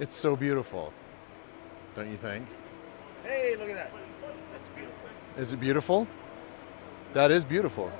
It's so beautiful, don't you think? Hey, look at that. That's beautiful. Is it beautiful? That is beautiful.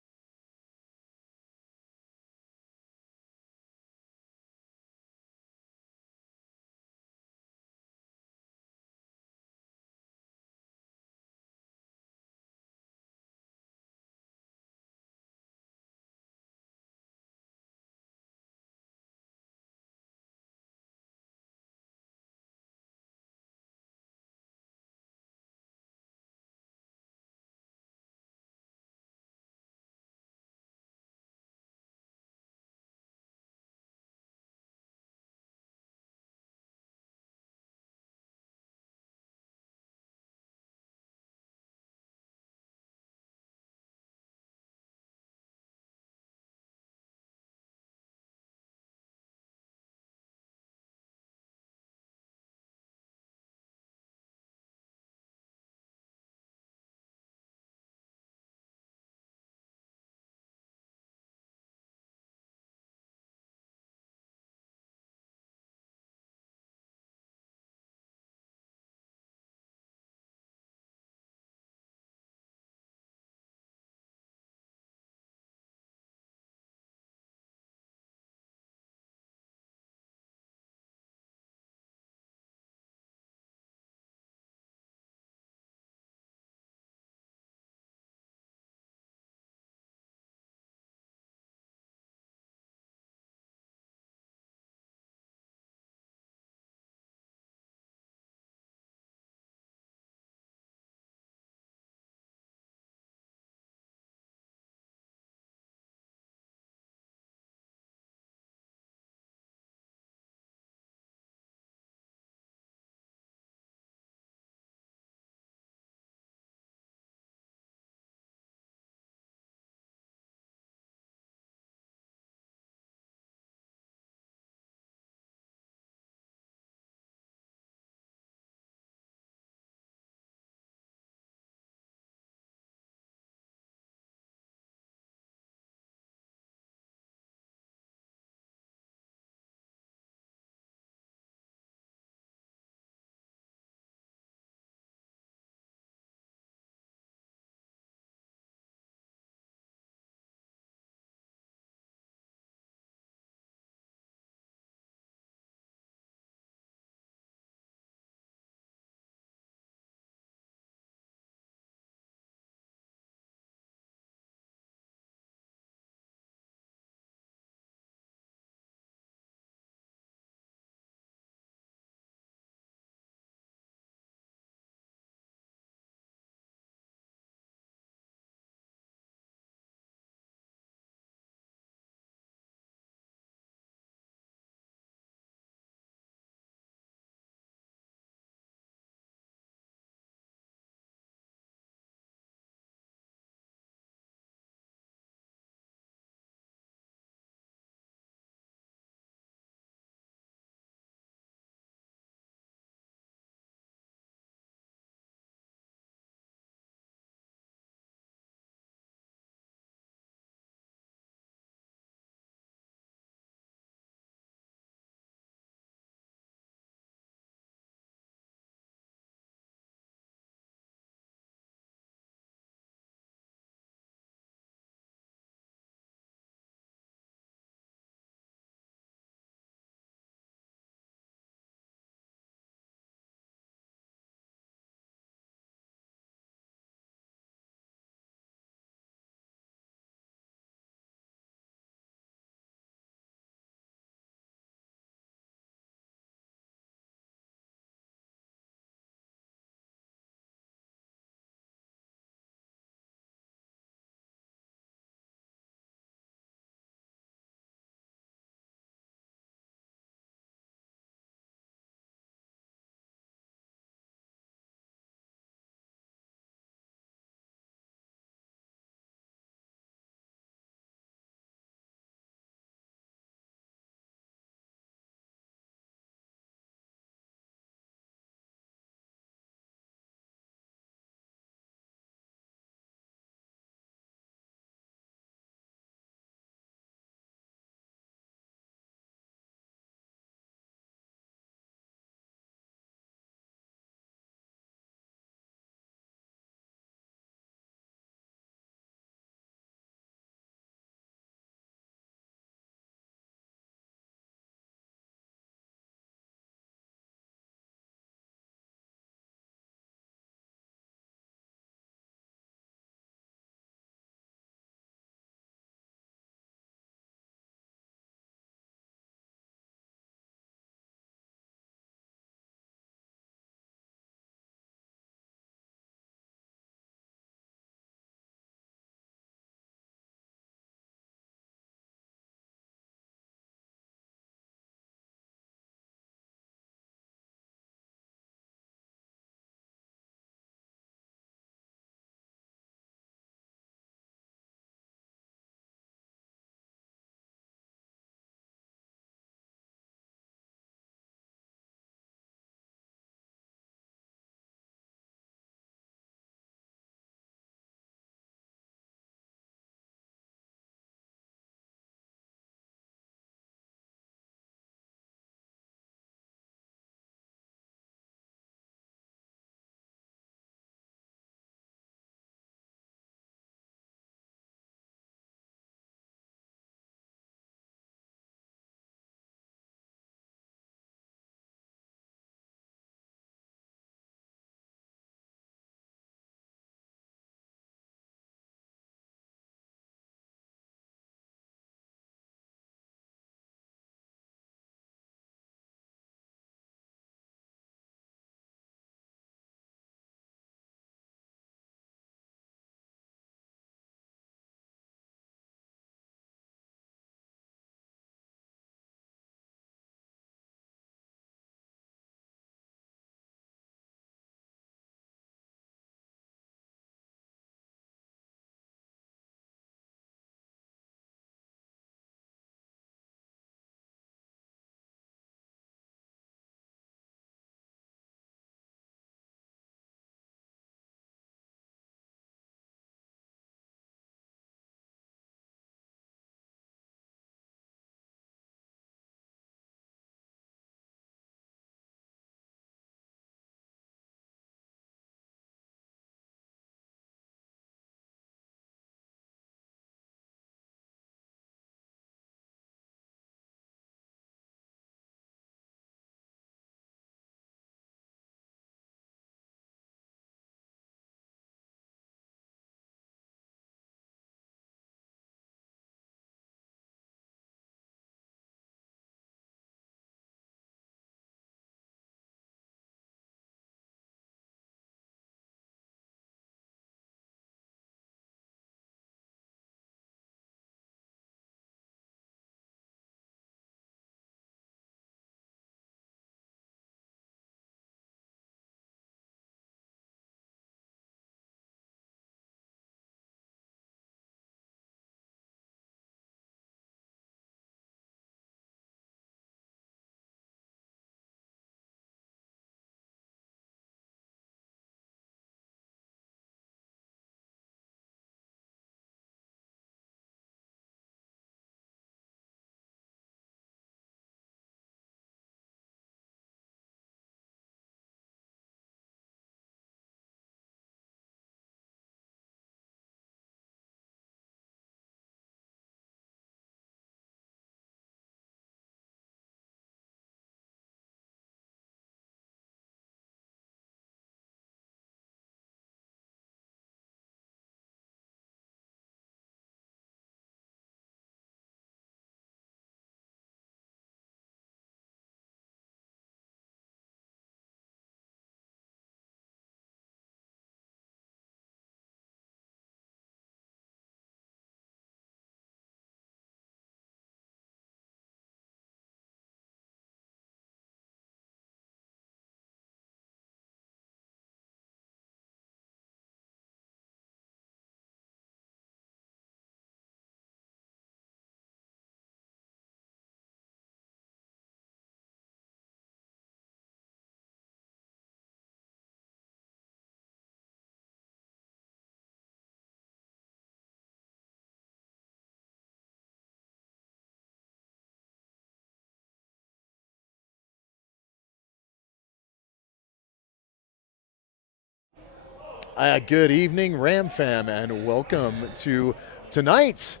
Good evening, Ram fam, and welcome to tonight's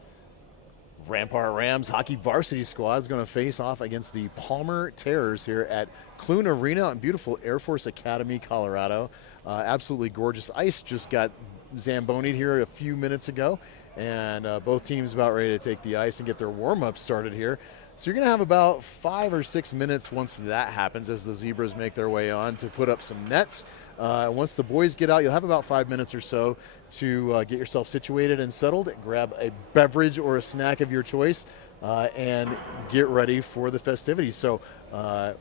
Rampart Rams hockey varsity squad is going to face off against the Palmer Terrors here at Clune Arena in beautiful Air Force Academy, Colorado. Absolutely gorgeous ice. Just got zambonied here a few minutes ago, and both teams about ready to take the ice and get their warm-up started here. So you're going to have about 5 or 6 minutes once that happens as the Zebras make their way on to put up some nets. Once the boys get out, you'll have about 5 minutes or so to get yourself situated and settled, grab a beverage or a snack of your choice, and get ready for the festivities. So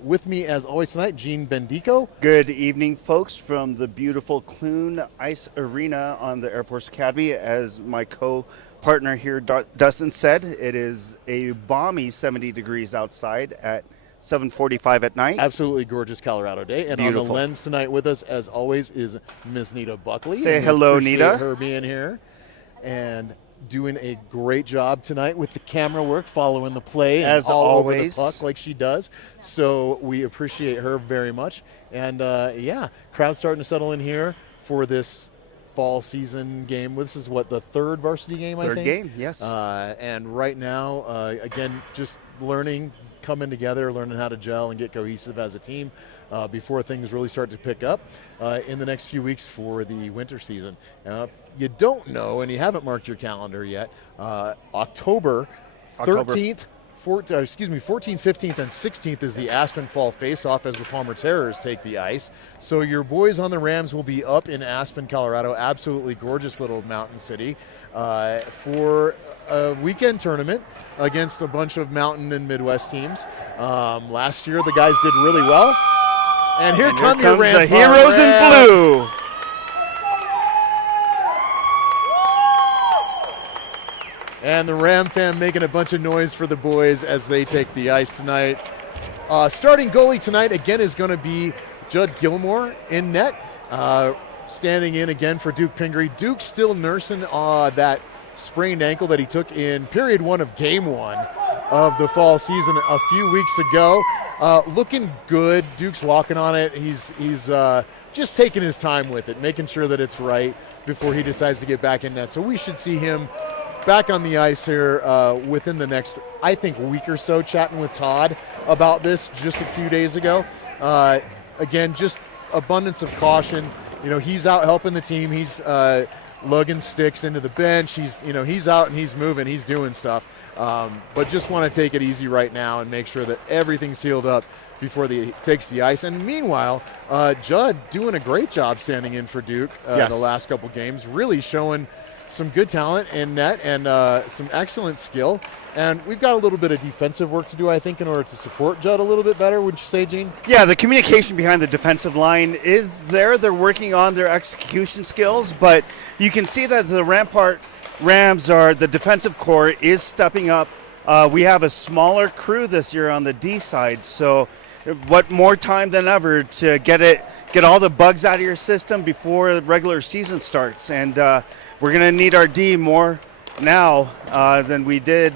with me as always tonight, Gene Bendico. Good evening, folks, from the beautiful Clune Ice Arena on the Air Force Academy. As my co-partner here, Dustin, said, it is a balmy 70 degrees outside at 7:45 at night. Absolutely gorgeous Colorado day. And Beautiful. on the lens tonight with us, as always, is Miss Nita Buckley. Say And we hello, appreciate Nita. her being here and doing a great job tonight with the camera work, following the play and As all over the always. puck like she does. So we appreciate her very much. And yeah, crowd starting to settle in here for this fall season game. This is what, the third varsity game, I Third think? game, yes. And right now, again, just learning, coming together, learning how to gel and get cohesive as a team before things really start to pick up in the next few weeks for the winter season. You don't know, and you haven't marked your calendar yet, October 13th, 14th, 15th, and 16th is the Aspen Fall face-off as the Palmer Terrors take the ice. So your boys on the Rams will be up in Aspen, Colorado, absolutely gorgeous little mountain city, for a weekend tournament against a bunch of mountain and Midwest teams. Last year, the guys did really well. And here come your the Rampart heroes in Rams. blue. And the Ram fam making a bunch of noise for the boys as they take the ice tonight. Starting goalie tonight, again, is going to be Judd Gilmore in net. Standing in again for Duke Pingree. Duke's still nursing that sprained ankle that he took in period 1 of game 1 of the fall season a few weeks ago. Looking good. Duke's walking on it. He's just taking his time with it, making sure that it's right before he decides to get back in net. So we should see him back on the ice here within the next, I think, week or so, chatting with Todd about this just a few days ago. Again, just abundance of caution. You know, he's out helping the team. He's lugging sticks into the bench. He's out and he's moving. He's doing stuff. But just want to take it easy right now and make sure that everything's sealed up before he takes the ice. And meanwhile, Judd doing a great job standing in for Duke Yes. the last couple games, really showing some good talent in net and some excellent skill. And we've got a little bit of defensive work to do, I think, in order to support Judd a little bit better, would you say, Gene? Yeah, the communication behind the defensive line is there. They're working on their execution skills, but you can see that the Rampart Rams the defensive core is stepping up. We have a smaller crew this year on the D side, so what more time than ever to get all the bugs out of your system before the regular season starts. And we're going to need our D more now than we did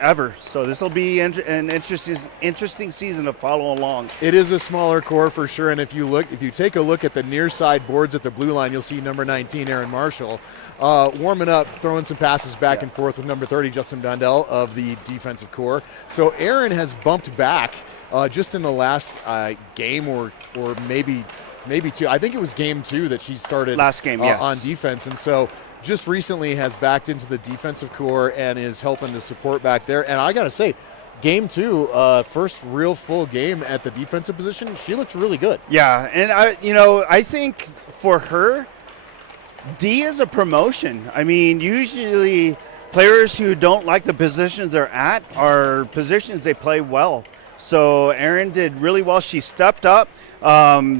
ever. So this will be an interesting season to follow along. It is a smaller core for sure, and if you take a look at the near side boards at the blue line, you'll see number 19, Aaron Marshall, warming up, throwing some passes back and forth with number 30, Justin Dundell of the defensive core. So Aaron has bumped back just in the last game or maybe 2. I think it was game 2 that she started Last game, yes. on defense, and so just recently has backed into the defensive core and is helping to support back there. And I got to say, game 2, first real full game at the defensive position, she looked really good. Yeah, and I think for her, D is a promotion. I mean, usually players who don't like the positions they're at are positions they play well. So Erin did really well. She stepped up.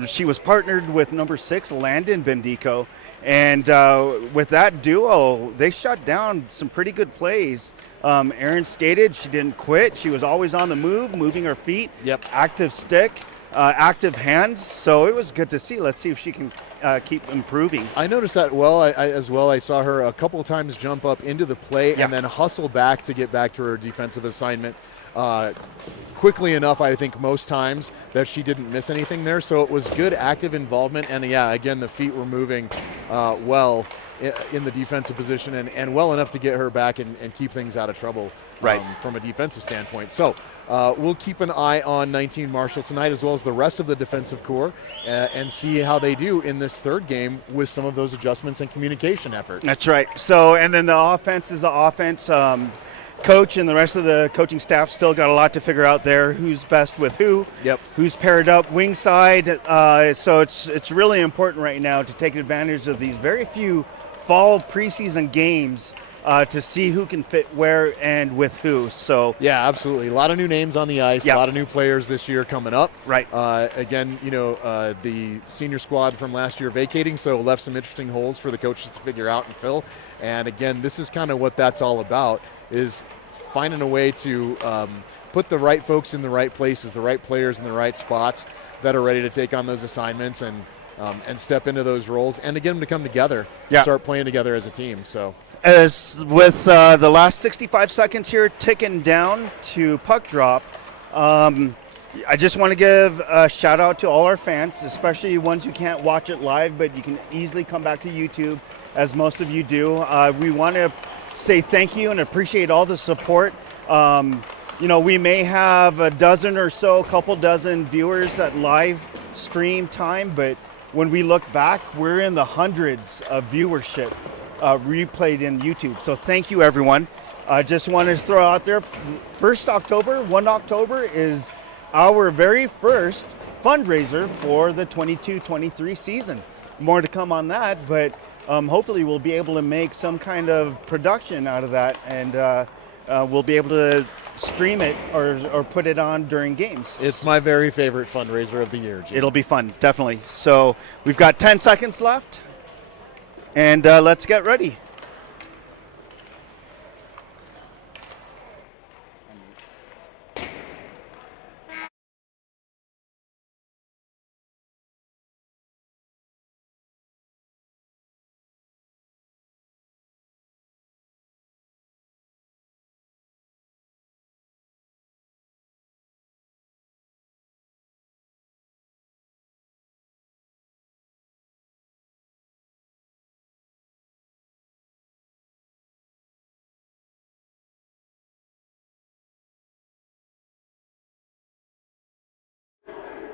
She was partnered with number 6, Landon Bendico. And with that duo, they shut down some pretty good plays. Erin skated. She didn't quit. She was always on the move, moving her feet. Yep. Active stick, active hands. So it was good to see. Let's see if she can keep improving. I noticed that as well. I saw her a couple of times jump up into the play and then hustle back to get back to her defensive assignment quickly enough, I think, most times that she didn't miss anything there. So it was good active involvement. And, yeah, again, the feet were moving well in the defensive position and well enough to get her back and keep things out of trouble from a defensive standpoint. So we'll keep an eye on 19 Marshall tonight, as well as the rest of the defensive core, and see how they do in this third game with some of those adjustments and communication efforts. That's right. So, and then the offense is the offense. Coach and the rest of the coaching staff still got a lot to figure out there. Who's best with who? Yep. Who's paired up wing side? So it's really important right now to take advantage of these very few fall preseason games to see who can fit where and with who. So yeah, absolutely. A lot of new names on the ice. Yep. A lot of new players this year coming up. Right. Again, the senior squad from last year vacating, so left some interesting holes for the coaches to figure out and fill. And again, this is kind of what that's all about, is finding a way to put the right folks in the right places, the right players in the right spots that are ready to take on those assignments and step into those roles, and to get them to come together, start playing together as a team. So, as with the last 65 seconds here ticking down to puck drop, I just want to give a shout out to all our fans, especially ones who can't watch it live, but you can easily come back to YouTube, as most of you do. We want to say thank you and appreciate all the support. We may have a dozen or so, a couple dozen viewers at live stream time, but when we look back, we're in the hundreds of viewership replayed in YouTube. So thank you, everyone. I just want to throw out there, 1 October is our very first fundraiser for the 22-23 season. More to come on that, but hopefully we'll be able to make some kind of production out of that, and we'll be able to stream it or put it on during games. It's my very favorite fundraiser of the year, Gene. It'll be fun, definitely. So we've got 10 seconds left, and let's get ready.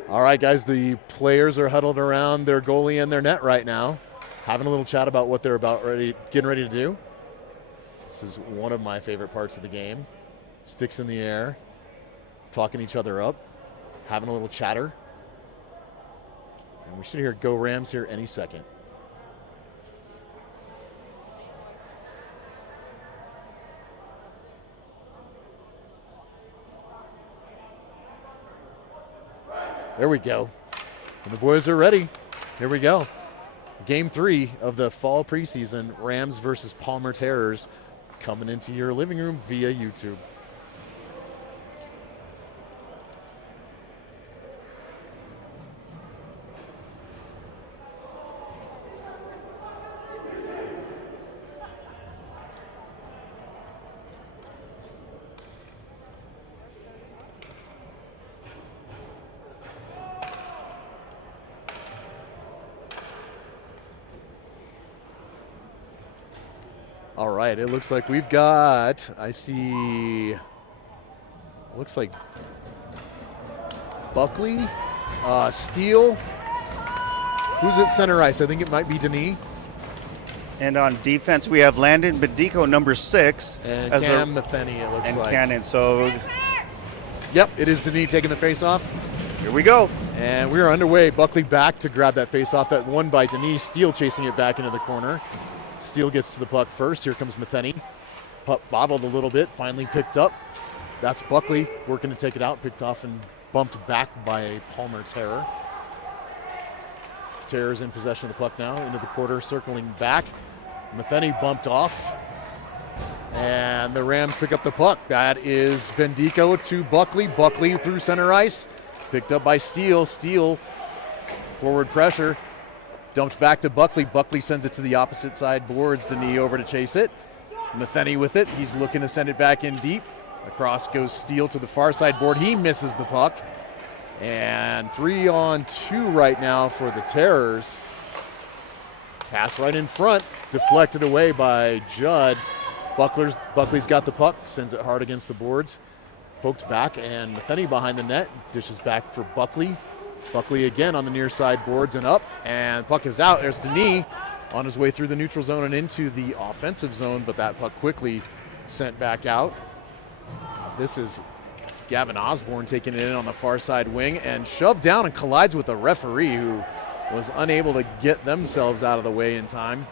All right, guys, the players are huddled around their goalie and their net right now, having a little chat about what they're getting ready to do. This is one of my favorite parts of the game. Sticks in the air, talking each other up, having a little chatter. And we should hear "Go Rams" here any second. There we go. And the boys are ready. Here we go. Game 3 of the fall preseason, Rams versus Palmer Terrors, coming into your living room via YouTube. All right, it looks like we've got, looks like Buckley, Steele. Who's at center ice? I think it might be Denis. And on defense, we have Landon Bedico, number 6. And Cam Matheny, it looks and like. Cannon, so. Yep, it is Denis taking the face-off. Here we go. And we are underway. Buckley back to grab that face-off. That one by Denis. Steele chasing it back into the corner. Steele gets to the puck first. Here comes Matheny. Puck bobbled a little bit, finally picked up. That's Buckley working to take it out, picked off and bumped back by Palmer Terror. Terror's in possession of the puck now, into the quarter, circling back. Matheny bumped off, and the Rams pick up the puck. That is Bendico to Buckley. Buckley through center ice, picked up by Steele. Steele, forward pressure. Dumped back to Buckley. Buckley sends it to the opposite side boards. Denis over to chase it. Matheny with it. He's looking to send it back in deep. Across goes Steele to the far side board. He misses the puck. And 3-on-2 right now for the Terrors. Pass right in front, deflected away by Judd. Buckley's got the puck, sends it hard against the boards. Poked back, and Matheny behind the net, dishes back for Buckley. Buckley again on the near side boards and up, and puck is out. There's Denis on his way through the neutral zone and into the offensive zone, but that puck quickly sent back out. This is Gavin Osborne taking it in on the far side wing and shoved down and collides with the referee, who was unable to get themselves out of the way in time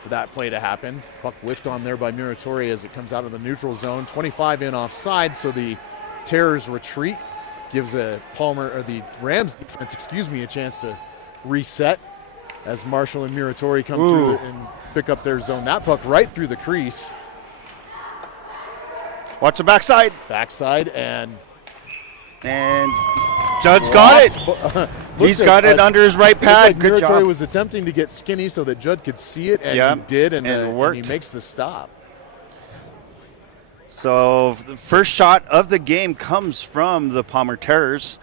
for that play to happen. Puck whiffed on there by Muratori as it comes out of the neutral zone. 25 in offside, so the Terrors retreat, gives the Rams defense, a chance to reset as Marshall and Muratori come through and pick up their zone. That puck right through the crease. Watch the backside. Backside, and Judd's got it. He's got it under his right pad. Good job. Muratori was attempting to get skinny so that Judd could see it, and he did, and it worked. And he makes the stop. So the first shot of the game comes from the Palmer Terrors,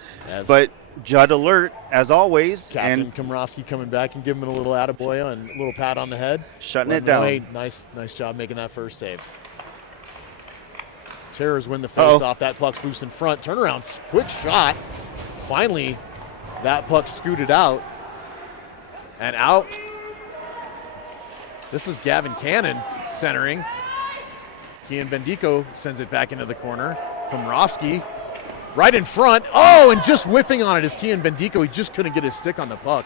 but Judd alert as always. Captain Komrovsky coming back and giving him a little attaboy and a little pat on the head. Shutting it down. Away. Nice job making that first save. Terrors win the face-off. That puck's loose in front. Turnaround, quick shot. Finally, that puck scooted out. And out. This is Gavin Cannon centering. Kian Bendico sends it back into the corner. Komrovsky right in front. Oh, and just whiffing on it is Kian Bendico. He just couldn't get his stick on the puck.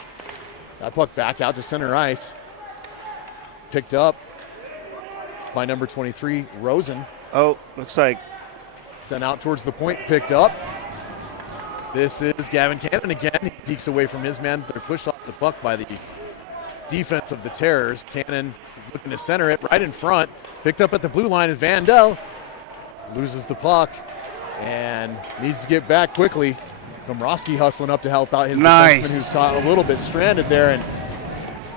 That puck back out to center ice. Picked up by number 23, Rosen. Oh, looks like. Sent out towards the point, picked up. This is Gavin Cannon again. He dekes away from his man. They're pushed off the puck by the defense of the Terrors. Cannon looking to center it right in front. Picked up at the blue line, and Vandell loses the puck and needs to get back quickly. Komrovsky hustling up to help out his defenseman, who's caught a little bit stranded there, and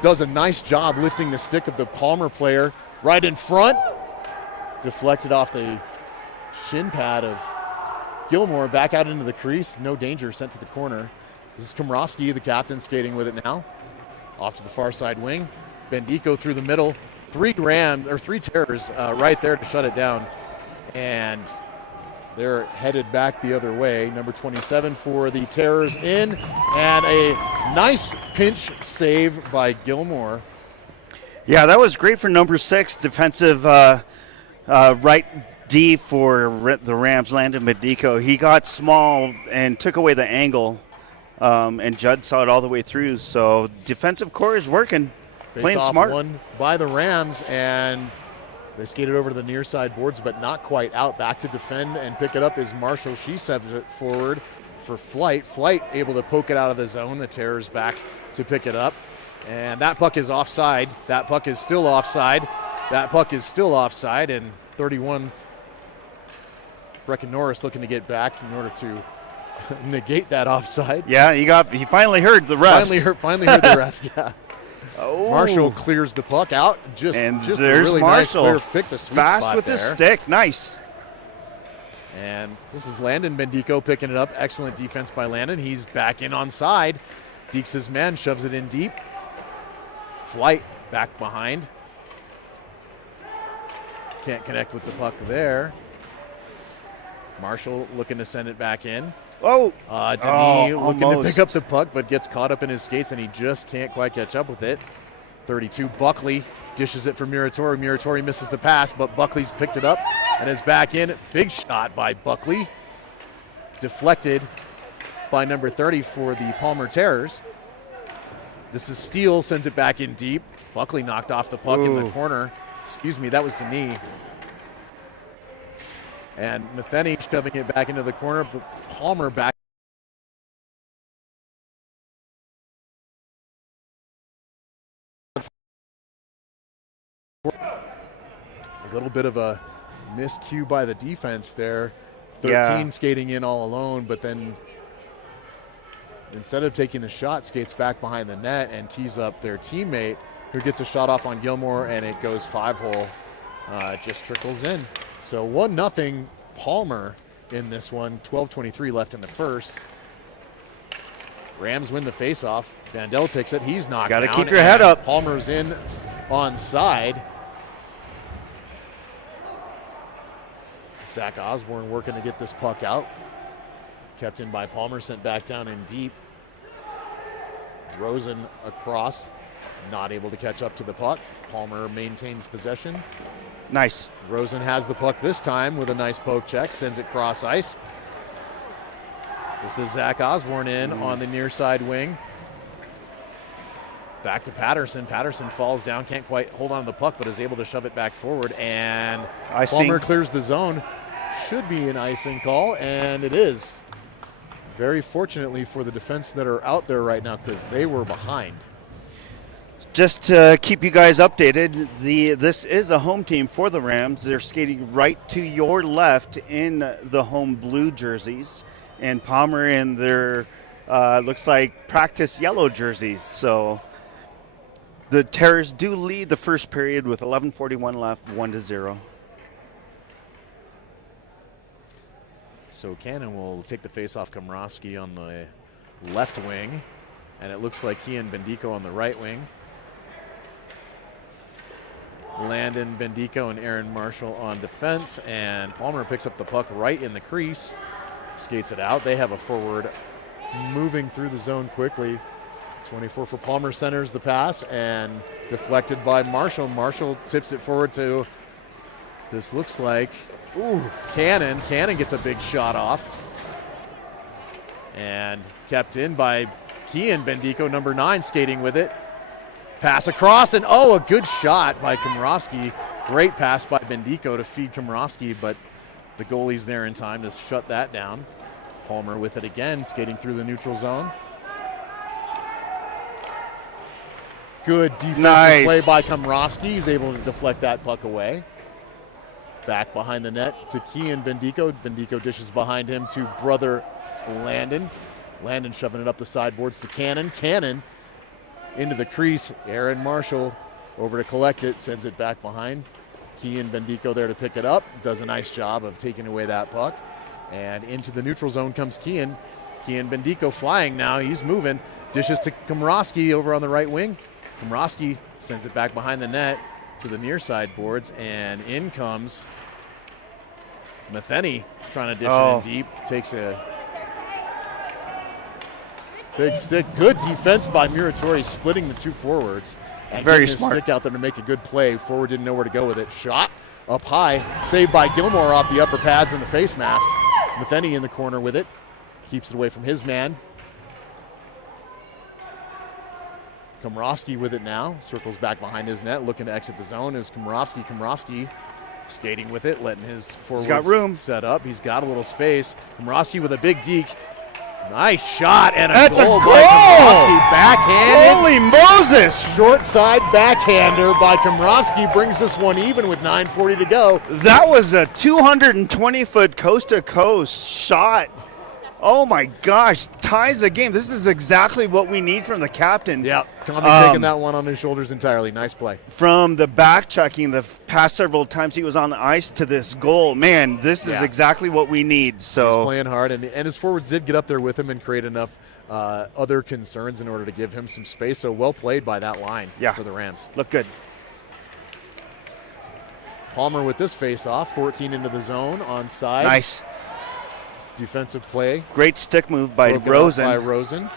does a nice job lifting the stick of the Palmer player right in front. Deflected off the shin pad of Gilmore, back out into the crease. No danger, sent to the corner. This is Komrovsky, the captain, skating with it now. Off to the far side wing. Bendico through the middle. Three Terrors right there to shut it down. And they're headed back the other way. Number 27 for the Terrors in. And a nice pinch save by Gilmore. Yeah, that was great for number 6, defensive right D for the Rams, Landon Bendico. He got small and took away the angle, and Judd saw it all the way through. So defensive core is working, playing smart. One by the Rams, and they skated over to the near side boards, but not quite out. Back to defend and pick it up is Marshall. She sends it forward for Flight. Flight able to poke it out of the zone. The Terrors back to pick it up. And that puck is offside. That puck is still offside. That puck is still offside, and 31, Brecken Norris looking to get back in order to negate that offside. Yeah, he finally heard the ref. Finally heard the ref, yeah. Oh. Marshall clears the puck out. Just there's a really Marshall. Nice clear pick, the sweet fast spot with there. his stick. Nice. And this is Landon Bendico picking it up. Excellent defense by Landon. He's back in on side. Dekes his man, shoves it in deep. Flight back behind. Can't connect with the puck there. Marshall looking to send it back in. Oh, Denis looking to almost. pick up the puck, but gets caught up in his skates, and he just can't quite catch up with it. 32, Buckley dishes it for Muratori. Muratori misses the pass, but Buckley's picked it up and is back in. Big shot by Buckley. Deflected by number 30 for the Palmer Terrors. This is Steele, sends it back in deep. Buckley knocked off the puck in the corner. Excuse me, that was Denis. And Matheny shoving it back into the corner. Palmer back. A little bit of a miscue by the defense there. 13 skating in all alone, but then instead of taking the shot, skates back behind the net and tees up their teammate, who gets a shot off on Gilmore, and it goes 5-hole. It just trickles in. So 1-0 Palmer in this one. 12:23 left in the first. Rams win the faceoff. Vandell takes it. He's knocked down. Got to keep your head up. Palmer's in on side. Zach Osborne working to get this puck out. Kept in by Palmer, sent back down in deep. Rosen across, not able to catch up to the puck. Palmer maintains possession. Nice. Rosen has the puck this time with a nice poke check, sends it cross ice. This is Zach Osborne in on the near side wing. Back to Patterson. Patterson falls down, can't quite hold on to the puck, but is able to shove it back forward. And Palmer clears the zone. Should be an icing call, and it is. Very fortunately for the defense that are out there right now, because they were behind. Just to keep you guys updated, this is a home team for the Rams. They're skating right to your left in the home blue jerseys, and Palmer in their looks like practice yellow jerseys. So the Terrors do lead the first period with 11:41 left, 1-0. So Cannon will take the face-off Komrowski on the left wing, and it looks like he and Bendico on the right wing. Landon, Bendico, and Aaron Marshall on defense, and Palmer picks up the puck right in the crease, skates it out. They have a forward moving through the zone quickly. 24 for Palmer, centers the pass, and deflected by Marshall. Marshall tips it forward to, this looks like, Cannon. Cannon gets a big shot off. And kept in by Kean Bendico, number 9, skating with it. Pass across, and a good shot by Komrowski. Great pass by Bendico to feed Komrowski, but the goalie's there in time to shut that down. Palmer with it again, skating through the neutral zone. Good defensive play by Komrowski. He's able to deflect that puck away. Back behind the net to Kean Bendico. Bendico dishes behind him to brother Landon. Landon shoving it up the sideboards to Cannon. Cannon into the crease. Aaron Marshall over to collect it. Sends it back behind. Kean Bendico there to pick it up. Does a nice job of taking away that puck. And into the neutral zone comes Kean. Kean Bendico flying now. He's moving. Dishes to Komrowski over on the right wing. Komrowski sends it back behind the net to the near side boards, and in comes Matheny trying to dish it in deep. Takes a big stick. Good defense by Muratori, splitting the two forwards. And very smart. smart. Stick out there to make a good play. Forward didn't know where to go with it. Shot up high. Saved by Gilmore off the upper pads and the face mask. Matheny in the corner with it. Keeps it away from his man. Komrowski with it now. Circles back behind his net, looking to exit the zone is Komrowski. Komrowski skating with it, letting his forwards set up. He's got a little space. Komrowski with a big deke. Nice shot and a goal by Komrowski. Backhanded. Holy Moses! Short side backhander by Komrowski brings this one even with 9:40 to go. That was a 220-foot coast-to-coast shot. Oh my gosh, ties the game. This is exactly what we need from the captain. Yeah, Comey taking that one on his shoulders entirely. Nice play. From the back checking the past several times he was on the ice to this goal, man, this is exactly what we need. So he's playing hard, and his forwards did get up there with him and create enough other concerns in order to give him some space. So well played by that line for the Rams. Look good. Palmer with this face-off, 14 into the zone on side. Nice. Defensive play. Great stick move by Rosen.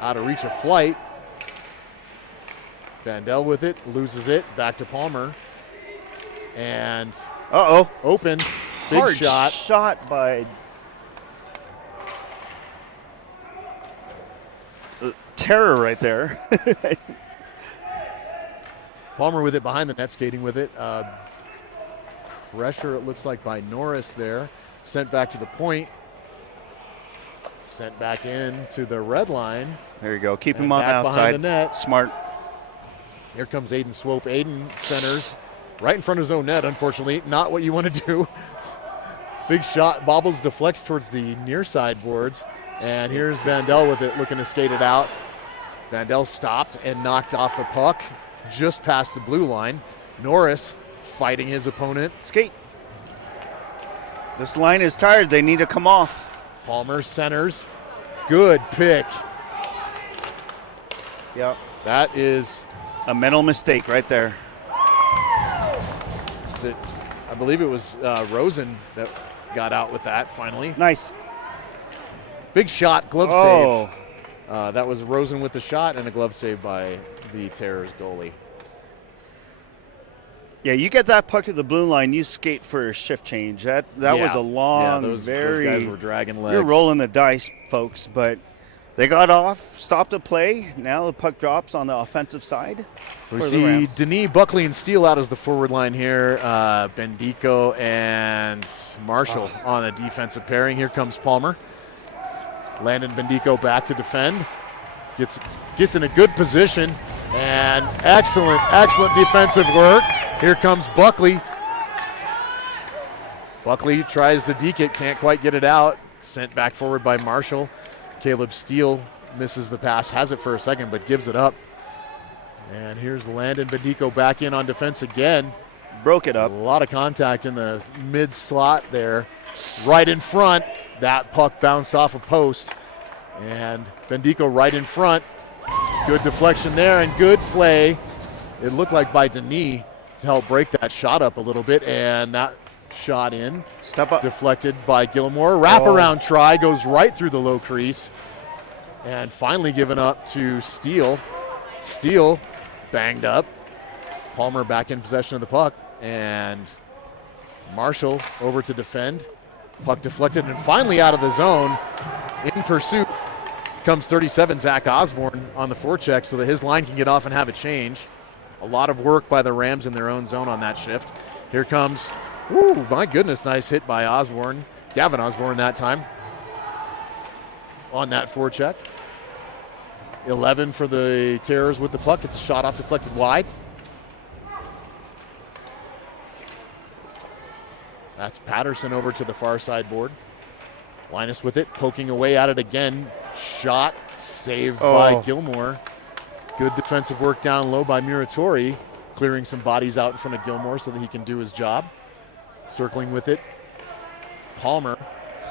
Out of reach of flight. Vandell with it, loses it, back to Palmer. And open. Big hard shot by terror right there. Palmer with it behind the net, skating with it. Pressure, it looks like, by Norris there. Sent back to the point. Sent back in to the red line. There you go. Keep him on the outside. Behind the net. Smart. Here comes Aiden Swope. Aiden centers right in front of his own net, unfortunately. Not what you want to do. Big shot. Bobbles deflects towards the near side boards. And here's Vandell with it, looking to skate it out. Vandell stopped and knocked off the puck just past the blue line. Norris fighting his opponent. Skate. This line is tired. They need to come off. Palmer centers. Good pick. Yep. That is A mental mistake right there. I believe it was Rosen that got out with that finally. Nice. Big shot, glove Oh. save. That was Rosen with the shot and a glove save by the Terrors goalie. Yeah, you get that puck to the blue line, you skate for a shift change. That was a long, those very. guys were dragging legs. You're rolling the dice, folks, but they got off, stopped the play. Now the puck drops on the offensive side. So we for the see Rams. Denis, Buckley, and Steele out as the forward line here. Bendico and Marshall on a defensive pairing. Here comes Palmer. Landon Bendico back to defend. Gets in a good position. And excellent defensive work. Here comes Buckley. Buckley tries to deke it, can't quite get it out. Sent back forward by Marshall. Caleb Steele misses the pass, has it for a second, but gives it up. And here's Landon Bendico back in on defense again. Broke it A up. lot of contact in the mid slot there. Right in front. That puck bounced off a post. And Bendico right in front. Good deflection there and good play. It looked like by Denis to help break that shot up a little bit. And that shot in. Step up. Deflected by Gilmore. Wraparound try goes right through the low crease. And finally given up to Steele. Steele banged up. Palmer back in possession of the puck. And Marshall over to defend. Puck deflected and finally out of the zone. In pursuit comes 37, Zach Osborne on the forecheck so that his line can get off and have a change. A lot of work by the Rams in their own zone on that shift. Here comes, my goodness, nice hit by Osborne. Gavin Osborne that time on that forecheck. 11 for the Terrors with the puck. It's a shot off, deflected wide. That's Patterson over to the far side board. Linus with it, poking away at it again. Shot saved by Gilmore. Good defensive work down low by Muratori, clearing some bodies out in front of Gilmore so that he can do his job. Circling with it, Palmer.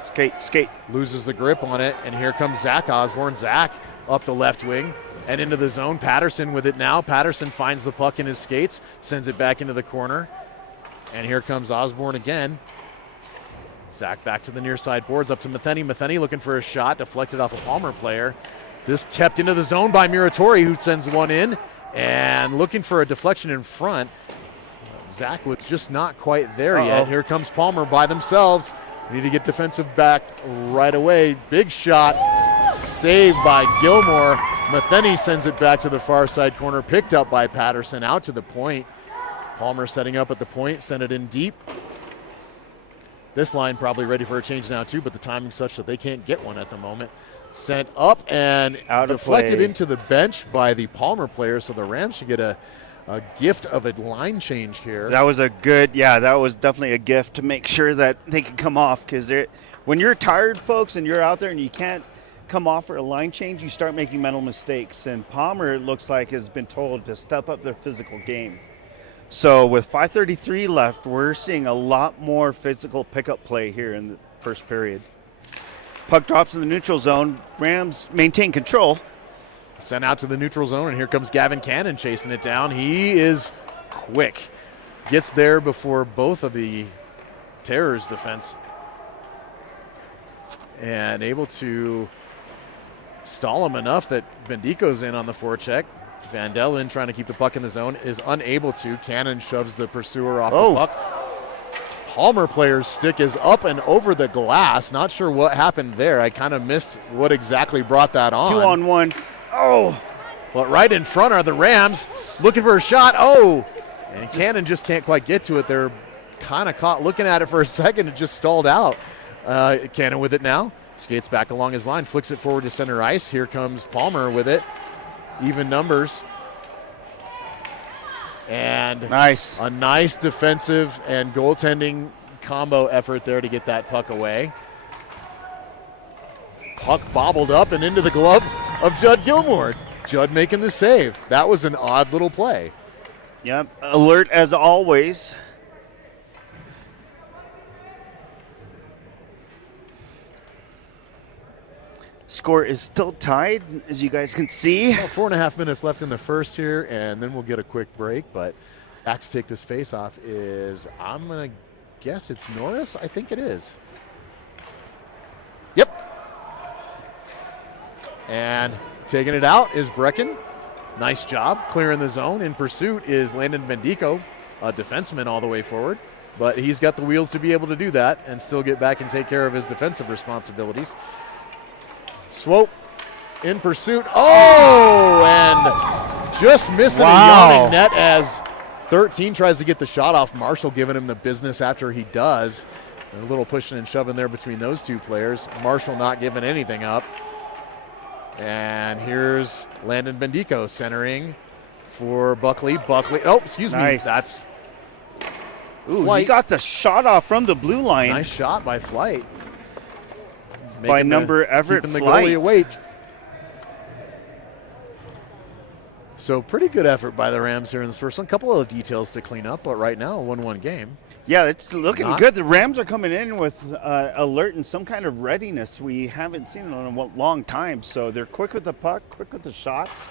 Skate. Loses the grip on it, and here comes Zach Osborne. Zach up the left wing and into the zone. Patterson with it now. Patterson finds the puck in his skates, sends it back into the corner. And here comes Osborne again. Zach back to the near side boards, up to Matheny. Matheny looking for a shot, deflected off a Palmer player. This kept into the zone by Muratori, who sends one in. And looking for a deflection in front. Zach was just not quite there yet. Here comes Palmer by themselves. Need to get defensive back right away. Big shot, saved by Gilmore. Matheny sends it back to the far side corner, picked up by Patterson, out to the point. Palmer setting up at the point, sent it in deep. This line probably ready for a change now too, but the timing's such that they can't get one at the moment. Sent up and deflected into the bench by the Palmer player, so the Rams should get a gift of a line change here. That was that was definitely a gift to make sure that they can come off, because when you're tired, folks, and you're out there and you can't come off for a line change, you start making mental mistakes. And Palmer, it looks like, has been told to step up their physical game. So with 5:33 left, we're seeing a lot more physical pickup play here in the first period. Puck drops in the neutral zone. Rams maintain control. Sent out to the neutral zone, and here comes Gavin Cannon chasing it down. He is quick. Gets there before both of the Terrors defense. And able to stall him enough that Bendico's in on the forecheck. Van Dellen, trying to keep the puck in the zone, is unable to. Cannon shoves the pursuer off the puck. Palmer player's stick is up and over the glass. Not sure what happened there. I kind of missed what exactly brought that on. 2-on-1. But right in front are the Rams looking for a shot. And Cannon just can't quite get to it. They're kind of caught looking at it for a second. It just stalled out. Cannon with it now. Skates back along his line, flicks it forward to center ice. Here comes Palmer with it. Even numbers. And a nice defensive and goaltending combo effort there to get that puck away. Puck bobbled up and into the glove of Judd Gilmore. Judd making the save. That was an odd little play. Yep, alert as always. Score is still tied, as you guys can see. Well, 4.5 minutes left in the first here, and then we'll get a quick break. But back to take this face-off is, I'm going to guess it's Norris. I think it is. Yep. And taking it out is Brecken. Nice job clearing the zone. In pursuit is Landon Bendico, a defenseman all the way forward. But he's got the wheels to be able to do that and still get back and take care of his defensive responsibilities. Swope in pursuit. Oh, and just missing a yawning net as 13 tries to get the shot off. Marshall giving him the business after he does. A little pushing and shoving there between those two players. Marshall not giving anything up. And here's Landon Bendico centering for Buckley. Buckley, oh, excuse me. That's He got the shot off from the blue line. Nice shot by Flight. By number Everett keeping the Flight. goalie awake. So pretty good effort by the Rams here in this first one. A couple of details to clean up, but right now, a 1-1 game. Yeah, it's looking good. The Rams are coming in with alert and some kind of readiness we haven't seen in a long time. So they're quick with the puck, quick with the shots.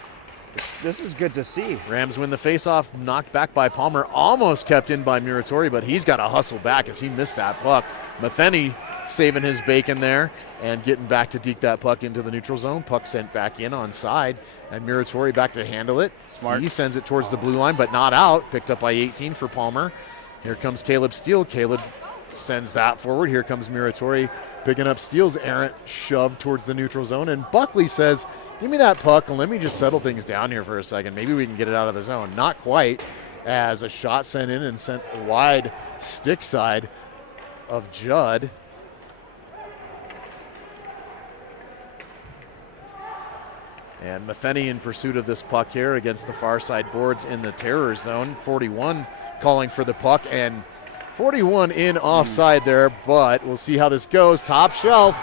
This is good to see. Rams win the faceoff, knocked back by Palmer. Almost kept in by Muratori, but he's got to hustle back as he missed that puck. Matheny saving his bacon there and getting back to deke that puck into the neutral zone. Puck sent back in on side, and Muratori back to handle it. Smart. He sends it towards the blue line, but not out. Picked up by 18 for Palmer. Here comes Caleb Steele. Caleb sends that forward. Here comes Muratori picking up Steele's errant shove towards the neutral zone. And Buckley says, give me that puck and let me just settle things down here for a second. Maybe we can get it out of the zone. Not quite, as a shot sent in and sent wide stick side of Judd. And Matheny in pursuit of this puck here against the far side boards in the terror zone. 41 calling for the puck, and 41 in offside there, but we'll see how this goes. Top shelf.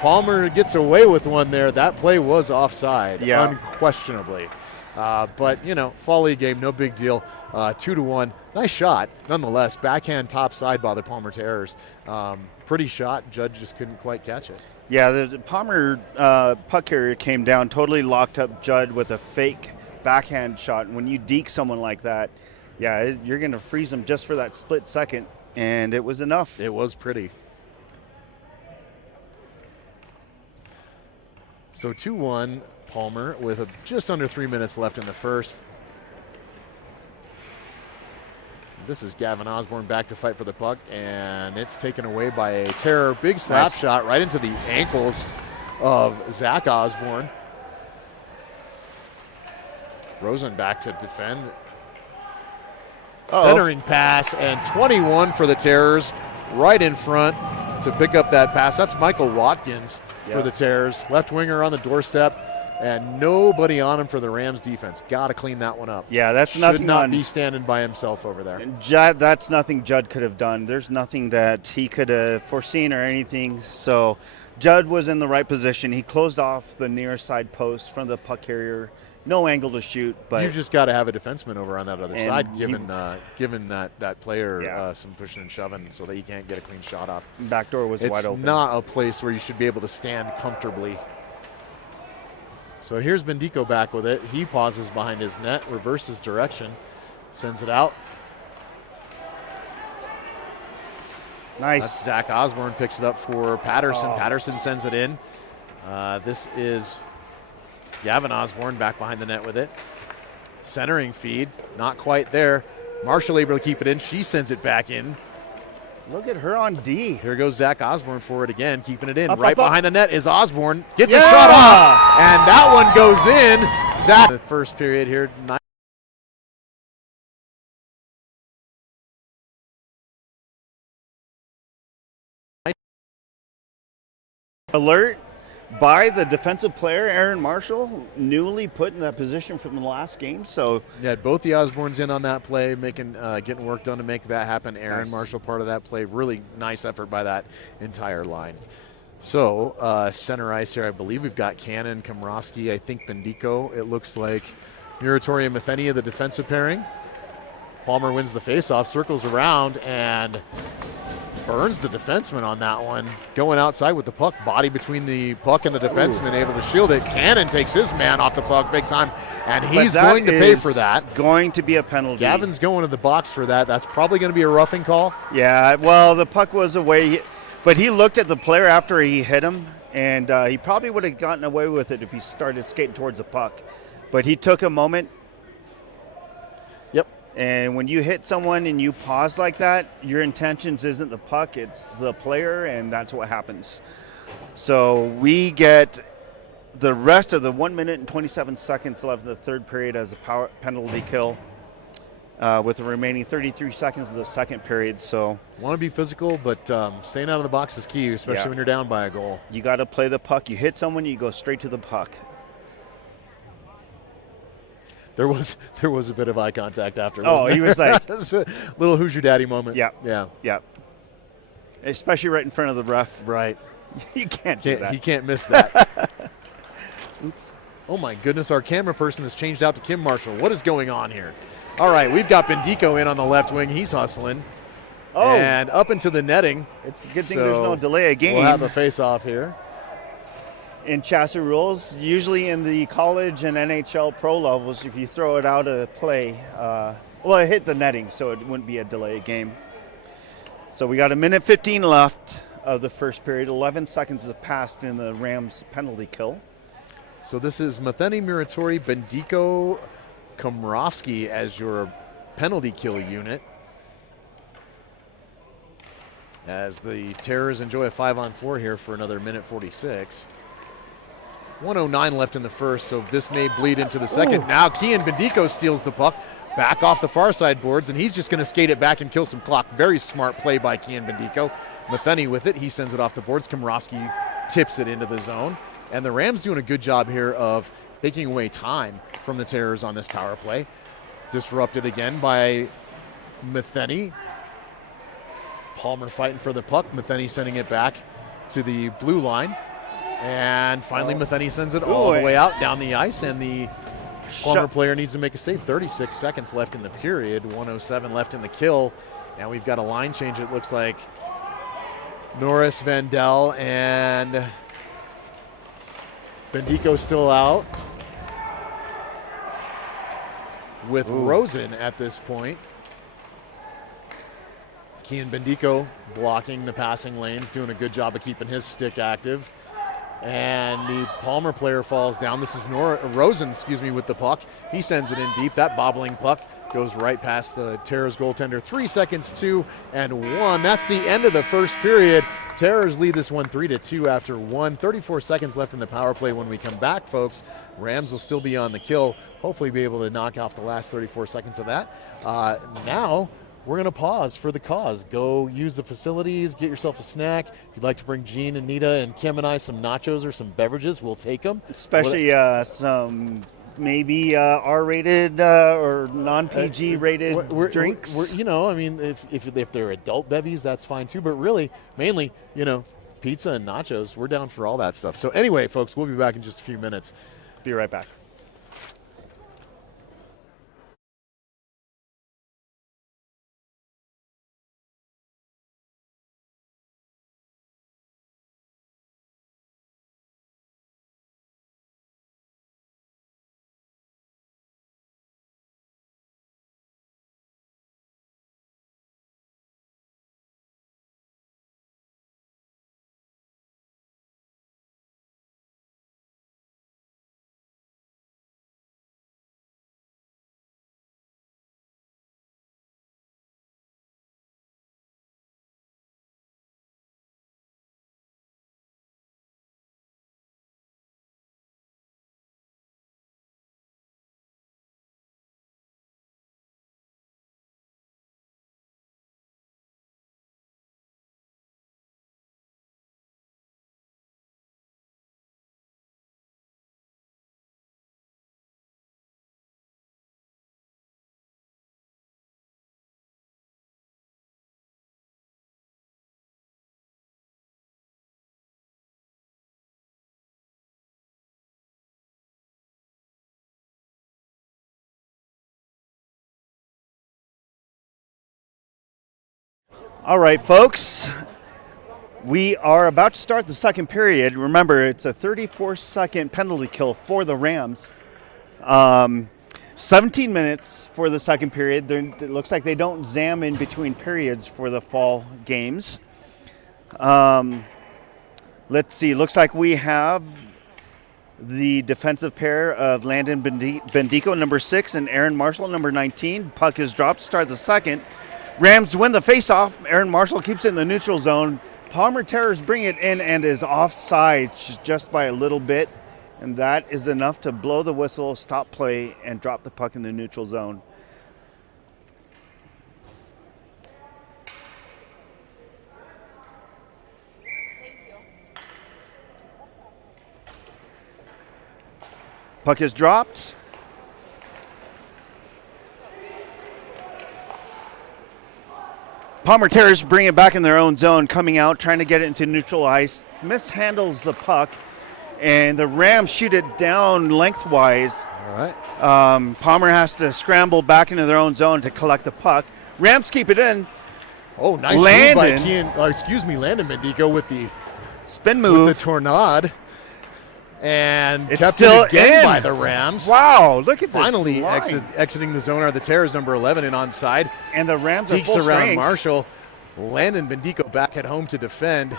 Palmer gets away with one there. That play was offside, unquestionably. But, you know, fall league game, no big deal. 2-1. Nice shot, nonetheless. Backhand top side by the Palmer Terrors. Pretty shot. Judd just couldn't quite catch it. Yeah, the Palmer puck carrier came down, totally locked up Judd with a fake backhand shot. And when you deke someone like that, yeah, you're going to freeze them just for that split second, and it was enough. It was pretty. So 2-1 Palmer with just under 3 minutes left in the first. This is Gavin Osborne back to fight for the puck, and it's taken away by a terror. Big slap shot right into the ankles of Zach Osborne. Rosen back to defend. Centering pass, and 21 for the Terrors right in front to pick up that pass. That's Michael Watkins for the Terrors. Left winger on the doorstep, and nobody on him for the Rams defense. Got to clean that one up. Yeah, that's Should nothing. not be standing by himself over there. Judd, that's nothing Judd could have done. There's nothing that he could have foreseen or anything. So Judd was in the right position. He closed off the near side post from the puck carrier. No angle to shoot, but you just got to have a defenseman over on that other side, given that player some pushing and shoving, so that he can't get a clean shot off. Back door was wide open. It's not a place where you should be able to stand comfortably. So here's Bendico back with it. He pauses behind his net, reverses direction, sends it out. Nice. That's Zach Osborne picks it up for Patterson. Patterson sends it in. This is Gavin Osborne back behind the net with it. Centering feed, not quite there. Marshall able to keep it in. She sends it back in. Look at her on D. Here goes Zach Osborne for it again, keeping it in. Up, right up, up. behind the net is Osborne. Gets a shot off, and that one goes in. Zach, the first period here. Alert by the defensive player, Aaron Marshall, newly put in that position from the last game. So yeah, both the Osbornes in on that play, getting work done to make that happen. Aaron Marshall part of that play. Really nice effort by that entire line. So center ice here, I believe we've got Cannon, Komrovsky, I think Bendico. It looks like Muratori and Matheny, the defensive pairing. Palmer wins the faceoff, circles around, and burns the defenseman on that one. Going outside with the puck, body between the puck and the defenseman, able to shield it. Cannon takes his man off the puck big time, and he's going to pay for that. Going to be a penalty. Gavin's going to the box for that. That's probably going to be a roughing call. Yeah, well, the puck was away, but he looked at the player after he hit him, and he probably would have gotten away with it if he started skating towards the puck. But he took a moment. Yep. And when you hit someone and you pause like that, your intentions isn't the puck, it's the player, and that's what happens. So we get the rest of the 1 minute and 27 seconds left in the third period as a power penalty kill, with the remaining 33 seconds of the second period. So want to be physical, but staying out of the box is key, especially when you're down by a goal. You got to play the puck. You hit someone, you go straight to the puck. There was a bit of eye contact after. Oh, he was like it was a little "Who's your daddy" moment. Yeah. Especially right in front of the ref. Right. You can't do that. He can't miss that. Oops. Oh my goodness, our camera person has changed out to Kim Marshall. What is going on here? All right, we've got Bendico in on the left wing. He's hustling. Oh. And up into the netting. It's a good thing there's no delay of game. We'll have a face-off here. In chassis rules, usually in the college and NHL pro levels, if you throw it out of play, it hit the netting, so it wouldn't be a delay game. So we got 1:15 left of the first period. 11 seconds have passed in the Rams penalty kill. So this is Matheny, Muratori, Bendico, Komrovsky as your penalty kill unit, as the Terrors enjoy a 5-on-4 here for another 1:46. 1:09 left in the first, so this may bleed into the second. Ooh. Now Kian Bendico steals the puck back off the far side boards, and he's just going to skate it back and kill some clock. Very smart play by Kian Bendico. Matheny with it. He sends it off the boards. Komrovsky tips it into the zone. And the Rams doing a good job here of taking away time from the Terrors on this power play. Disrupted again by Matheny. Palmer fighting for the puck. Matheny sending it back to the blue line. And finally, Matheny sends it all the way out down the ice, and the Palmer player needs to make a save. 36 seconds left in the period, 1:07 left in the kill. And we've got a line change, it looks like. Norris, Vandell, and Bendico still out, with Rosen at this point. Kian Bendico blocking the passing lanes, doing a good job of keeping his stick active. And the Palmer player falls down. This is Rosen, with the puck. He sends it in deep. That bobbling puck goes right past the Terrors goaltender. 3 seconds, 2 and 1. That's the end of the first period. Terrors lead this one 3-2 after 34 seconds left in the power play. When we come back, folks, Rams will still be on the kill. Hopefully be able to knock off the last 34 seconds of that. Now, we're going to pause for the cause. Go use the facilities, get yourself a snack. If you'd like to bring Gene and Nita and Kim and I some nachos or some beverages, we'll take them. Especially some maybe R-rated or non-PG rated drinks. If they're adult bevies, that's fine too. But really, mainly, pizza and nachos. We're down for all that stuff. So anyway, folks, we'll be back in just a few minutes. Be right back. All right, folks. We are about to start the second period. Remember, it's a 34-second penalty kill for the Rams. 17 minutes for the second period. It looks like they don't zam in between periods for the fall games. Let's see. Looks like we have the defensive pair of Landon Bendico, number 6, and Aaron Marshall, number 19. Puck is dropped to start the second. Rams win the faceoff. Aaron Marshall keeps it in the neutral zone. Palmer Terrors bring it in and is offside just by a little bit. And that is enough to blow the whistle, stop play, and drop the puck in the neutral zone. Puck is dropped. Palmer Terrors bring it back in their own zone, coming out, trying to get it into neutral ice. Mishandles the puck, and the Rams shoot it down lengthwise. All right. Palmer has to scramble back into their own zone to collect the puck. Rams keep it in. Oh, nice Landon. move by Landon Bendico with the Spin move. with the tornado. And It's kept still it again in. by the Rams. Wow, look at this Finally line. exiting the zone are the Terrors, number 11, and onside. And the Rams are Deeks full around strength. Marshall. Landon Bendico back at home to defend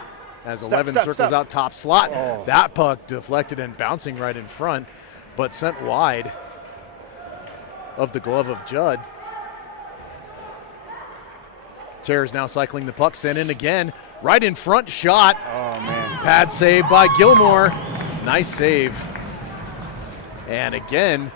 as 11 step, circles step. out top slot. Oh. That puck deflected and bouncing right in front, but sent wide of the glove of Judd. Terrors now cycling the puck, sent in again. Right in front shot. Oh, man. Pad save by Gilmore. Nice save. And again,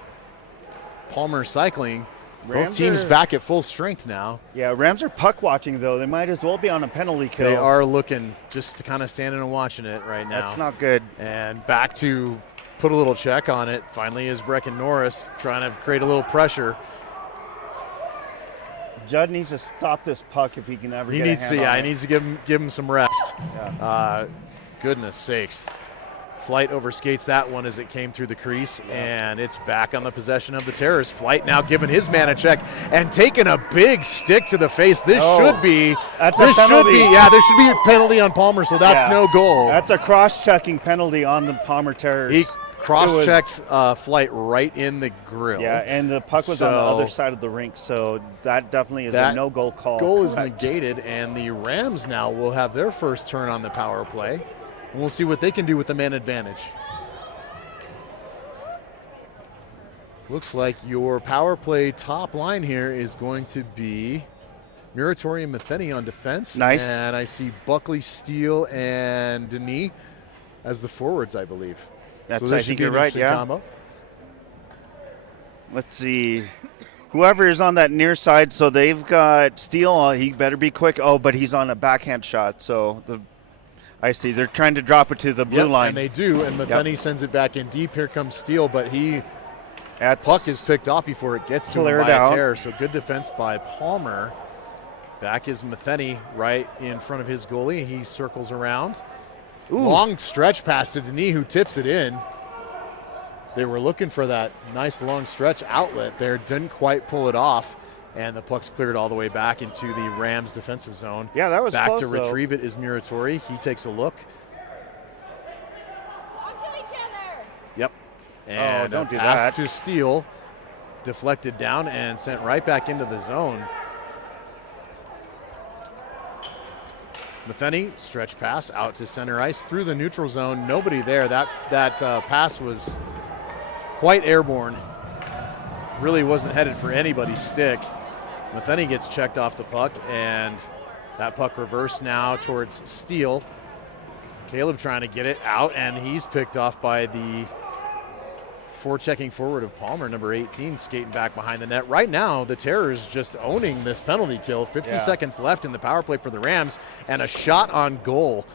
Palmer cycling. Both Rams teams are- back at full strength now. Yeah, Rams are puck watching, though. They might as well be on a penalty kill. They are looking, just kind of standing and watching it right now. That's not good. And back to put a little check on it. Finally is Brecken Norris trying to create a little pressure. Judd needs to stop this puck if he can ever He get needs a to, hand on he it. needs to give him some rest. Yeah. Goodness sakes. Flight overskates that one as it came through the crease, and it's back on the possession of the Terrors. Flight now giving his man a check and taking a big stick to the face. This should be That's a this should penalty. be there should be a penalty on Palmer, so that's Yeah. no goal. That's a cross-checking penalty on the Palmer Terrors. He cross-checked Flight right in the grill. Yeah, and the puck was on the So- other side of the rink, so that definitely is That a no-goal call. Goal is Correct. negated, and the Rams now will have their first turn on the power play. And we'll see what they can do with the man advantage. Looks like your power play top line here is going to be Muratori and Matheny on defense. Nice. And I see Buckley, Steele, and Denis as the forwards, I believe. That's- so this I should think be you're an right, interesting yeah. combo. Let's see. Whoever is on that near side, so they've got Steele. He better be quick. Oh, but he's on a backhand shot, so I see. They're trying to drop it to the blue Yep, line. and they do, and Matheny sends it back in deep. Here comes Steele, but That's puck is picked off before it gets to him cleared by out. a Terror. So good defense by Palmer. Back is Matheny right in front of his goalie. He circles around. Long stretch pass to Denis, who tips it in. They were looking for that nice long stretch outlet there. Didn't quite pull it off. And the puck's cleared all the way back into the Rams defensive zone. Yeah, that was back close, to though. retrieve it is Muratori. He takes a look. Talk to each other. Yep. And don't do pass that. to Steele, deflected down and sent right back into the zone. Matheny, stretch pass out to center ice through the neutral zone. Nobody there. That pass was quite airborne. Really wasn't headed for anybody's stick. Matheny gets checked off the puck, and that puck reversed now towards Steele. Caleb trying to get it out, and he's picked off by the forechecking forward of Palmer, number 18, skating back behind the net. Right now, the Terrors just owning this penalty kill. 50 seconds left in the power play for the Rams, and a shot on goal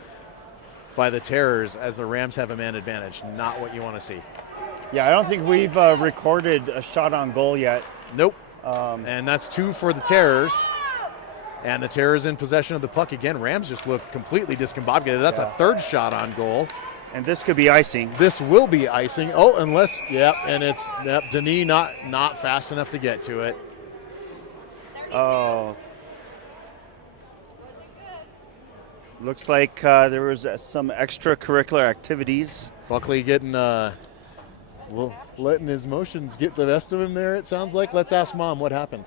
by the Terrors as the Rams have a man advantage. Not what you want to see. Yeah, I don't think we've recorded a shot on goal yet. Nope. And that's 2 for the Terrors. And the Terrors in possession of the puck again. Rams just look completely discombobulated. That's a third shot on goal. And this could be icing. This will be icing. Oh, unless, and it's, Denis not fast enough to get to it. Oh. Looks like there was some extracurricular activities. Buckley getting, letting his motions get the best of him there, it sounds like. Let's ask Mom what happened.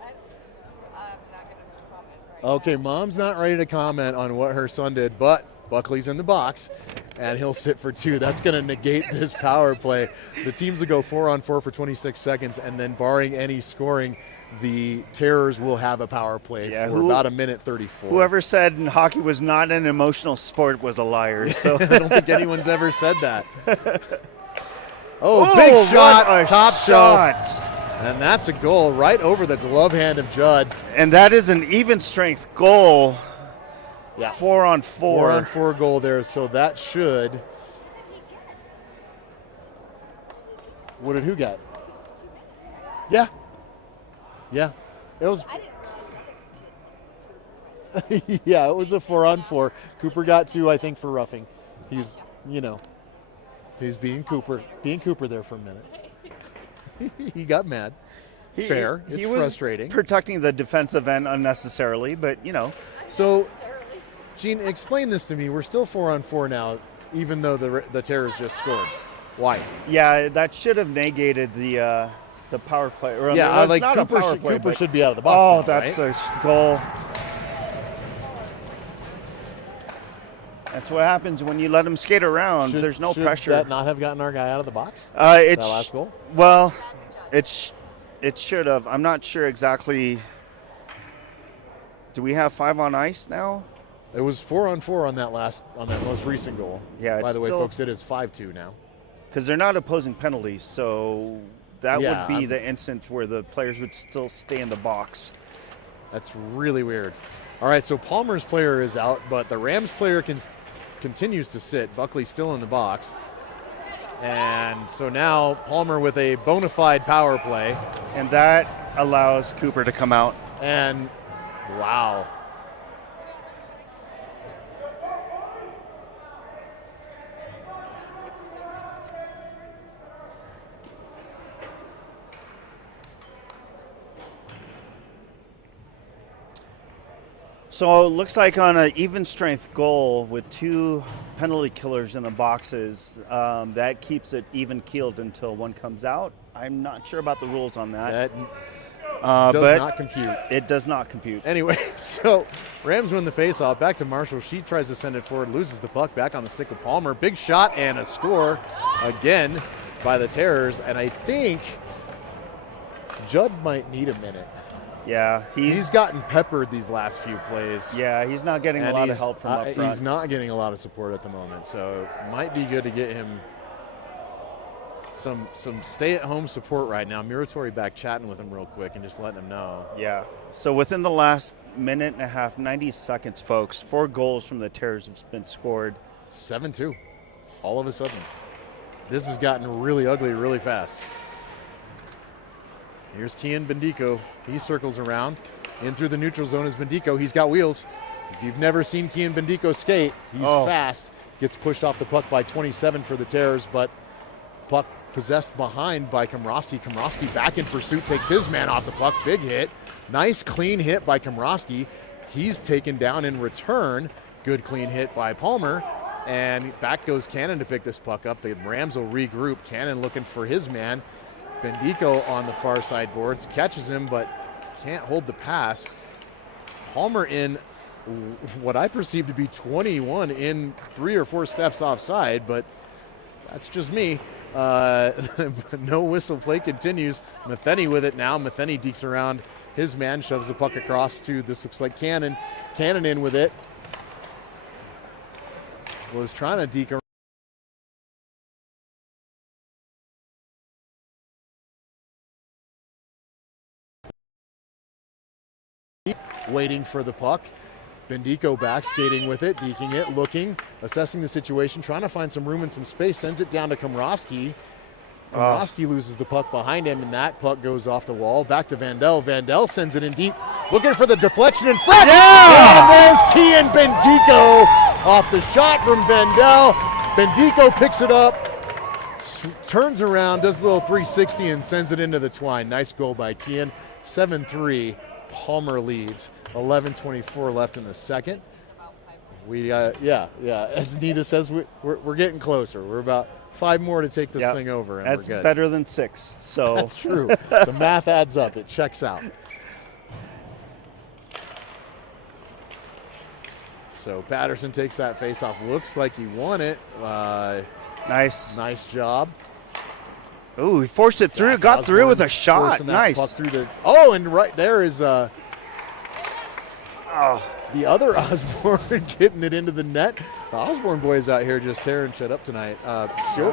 Okay, Mom's not ready to comment on what her son did, but Buckley's in the box, and he'll sit for 2. That's going to negate this power play. The teams will go 4-on-4 for 26 seconds, and then barring any scoring, the Terrors will have a power play for about a minute 34. Whoever said hockey was not an emotional sport was a liar. So I don't think anyone's ever said that. Big shot, top shelf. And that's a goal right over the glove hand of Judd. And that is an even strength goal. Yeah. 4-on-4. 4-on-4 goal there, so that should. What did who get? Yeah. Yeah. It was. Yeah, it was a 4-on-4. Cooper got 2, I think, for roughing. He's being Cooper there for a minute. He got mad. Fair. It's frustrating. Protecting the defensive end unnecessarily, but So, Gene, explain this to me. We're still 4-on-4 now, even though the Terrors just scored. Why? Yeah, that should have negated the power play. Or Yeah, like not Cooper should be out of the box. That's right? a goal. That's what happens when you let him skate around. There's no pressure. Should that not have gotten our guy out of the box? That last goal? Well, it should have. I'm not sure exactly. Do we have 5 on ice now? It was 4-on-4 on that most recent goal. Yeah. By the way, folks, it is 5-2 now. Because they're not opposing penalties, so that would be the instant where the players would still stay in the box. That's really weird. All right, so Palmer's player is out, but the Rams player continues to sit. Buckley's still in the box. And so now Palmer with a bona fide power play. And that allows Cooper to come out. And wow. So it looks like on an even strength goal with 2 penalty killers in the boxes, that keeps it even keeled until one comes out. I'm not sure about the rules on that. That does not compute. It does not compute. Anyway, so Rams win the faceoff. Back to Marshall. She tries to send it forward, loses the puck back on the stick of Palmer. Big shot and a score again by the Terrors. And I think Judd might need a minute. Yeah, he's gotten peppered these last few plays. Yeah, he's not getting a lot of help from up front. He's not getting a lot of support at the moment, so it might be good to get him some stay-at-home support right now. Muratori back chatting with him real quick and just letting him know. Yeah, so within the last minute and a half, 90 seconds, folks, 4 goals from the Terrors have been scored. 7-2, all of a sudden. This has gotten really ugly really fast. Here's Kian Bendico. He circles around. In through the neutral zone is Bendico. He's got wheels. If you've never seen Kian Bendico skate, he's fast. Gets pushed off the puck by 27 for the Terrors, but puck possessed behind by Komrosky. Komrosky back in pursuit, takes his man off the puck. Big hit. Nice clean hit by Komrosky. He's taken down in return. Good clean hit by Palmer. And back goes Cannon to pick this puck up. The Rams will regroup. Cannon looking for his man. Bendico on the far side boards, catches him, but can't hold the pass. Palmer in what I perceive to be 21 in 3 or 4 steps offside, but that's just me. No whistle play continues. Matheny with it now. Matheny dekes around his man, shoves the puck across to, this looks like Cannon. Cannon in with it. Was trying to deke around. Waiting for the puck. Bendico back, skating with it, deking it, looking, assessing the situation, trying to find some room and some space, sends it down to Komrosky. Komrosky loses the puck behind him, and that puck goes off the wall. Back to Vandell. Vandell sends it in deep, looking for the deflection in front. Yeah! And there's Kian Bendico off the shot from Vandell. Bendico picks it up, turns around, does a little 360, and sends it into the twine. Nice goal by Kian. 7-3. Palmer leads. 11:24 left in the second. We yeah. As Nita says, we're getting closer. We're about 5 more to take this Yep. thing over, and That's we're good. better than 6. So That's true. The math adds up. It checks out. So Patterson takes that face-off. Looks like he won it. nice. Nice job. Ooh, he forced it through. Zach Got through Osborne with a shot. forcing that Nice. puck through the, and right there is the other Osborne getting it into the net. The Osborne boys out here just tearing shit up tonight.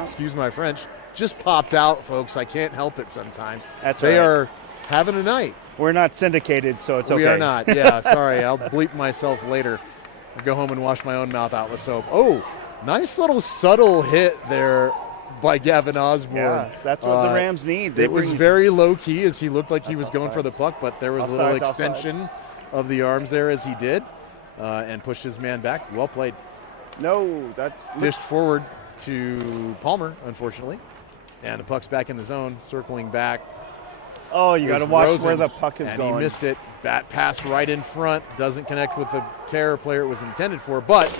Excuse my French. Just popped out, folks. I can't help it sometimes. They are having a night. We're not syndicated, so it's okay. We are not. Yeah, sorry. I'll bleep myself later. I'll go home and wash my own mouth out with soap. Oh, nice little subtle hit there by Gavin Osborne. Yeah, that's what the Rams need. It was very low-key as he looked like he was going for the puck, but there was a little extension of the arms there as he did and pushed his man back. Well played. No, that's dished forward to Palmer, unfortunately. And the puck's back in the zone, circling back. Oh, you got to watch Rosen, where the puck is and going. He missed it. Bat pass right in front. Doesn't connect with the Terror player it was intended for, but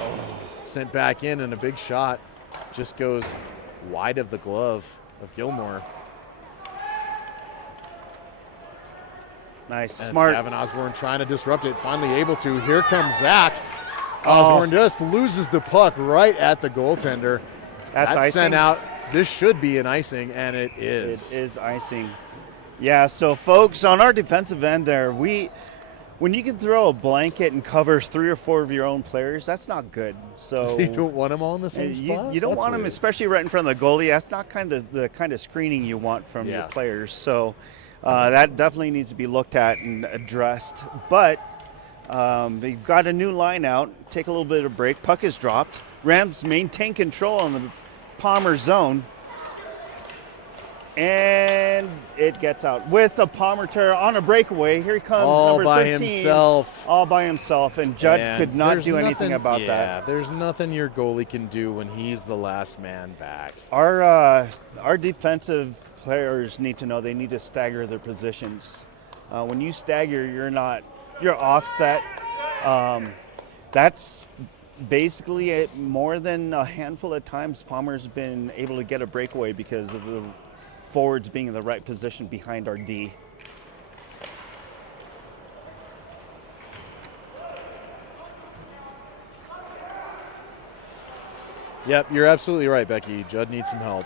sent back in, and a big shot just goes wide of the glove of Gilmore. Nice, and smart. Gavin Osborne trying to disrupt it, finally able to. Here comes Zach. Osborne just loses the puck right at the goaltender. That's icing. Sent out. This should be an icing, and it is. It is icing. Yeah, so folks, on our defensive end there, when you can throw a blanket and cover 3 or 4 of your own players, that's not good. So you don't want them all in the same spot? You don't want them, especially right in front of the goalie. That's not the kind of screening you want from your players. So that definitely needs to be looked at and addressed. But they've got a new line out. Take a little bit of break. Puck is dropped. Rams maintain control on the Palmer zone. And it gets out with the Palmer Terror on a breakaway. Here he comes, all number by 13. Himself. All by himself. And Judd could not do anything about that. Yeah, there's nothing your goalie can do when he's the last man back. Our defensive players need to know they need to stagger their positions. When you stagger, you're offset. That's basically more than a handful of times Palmer's been able to get a breakaway because of the forwards being in the right position behind our D. Yep, you're absolutely right, Becky. Judd needs some help.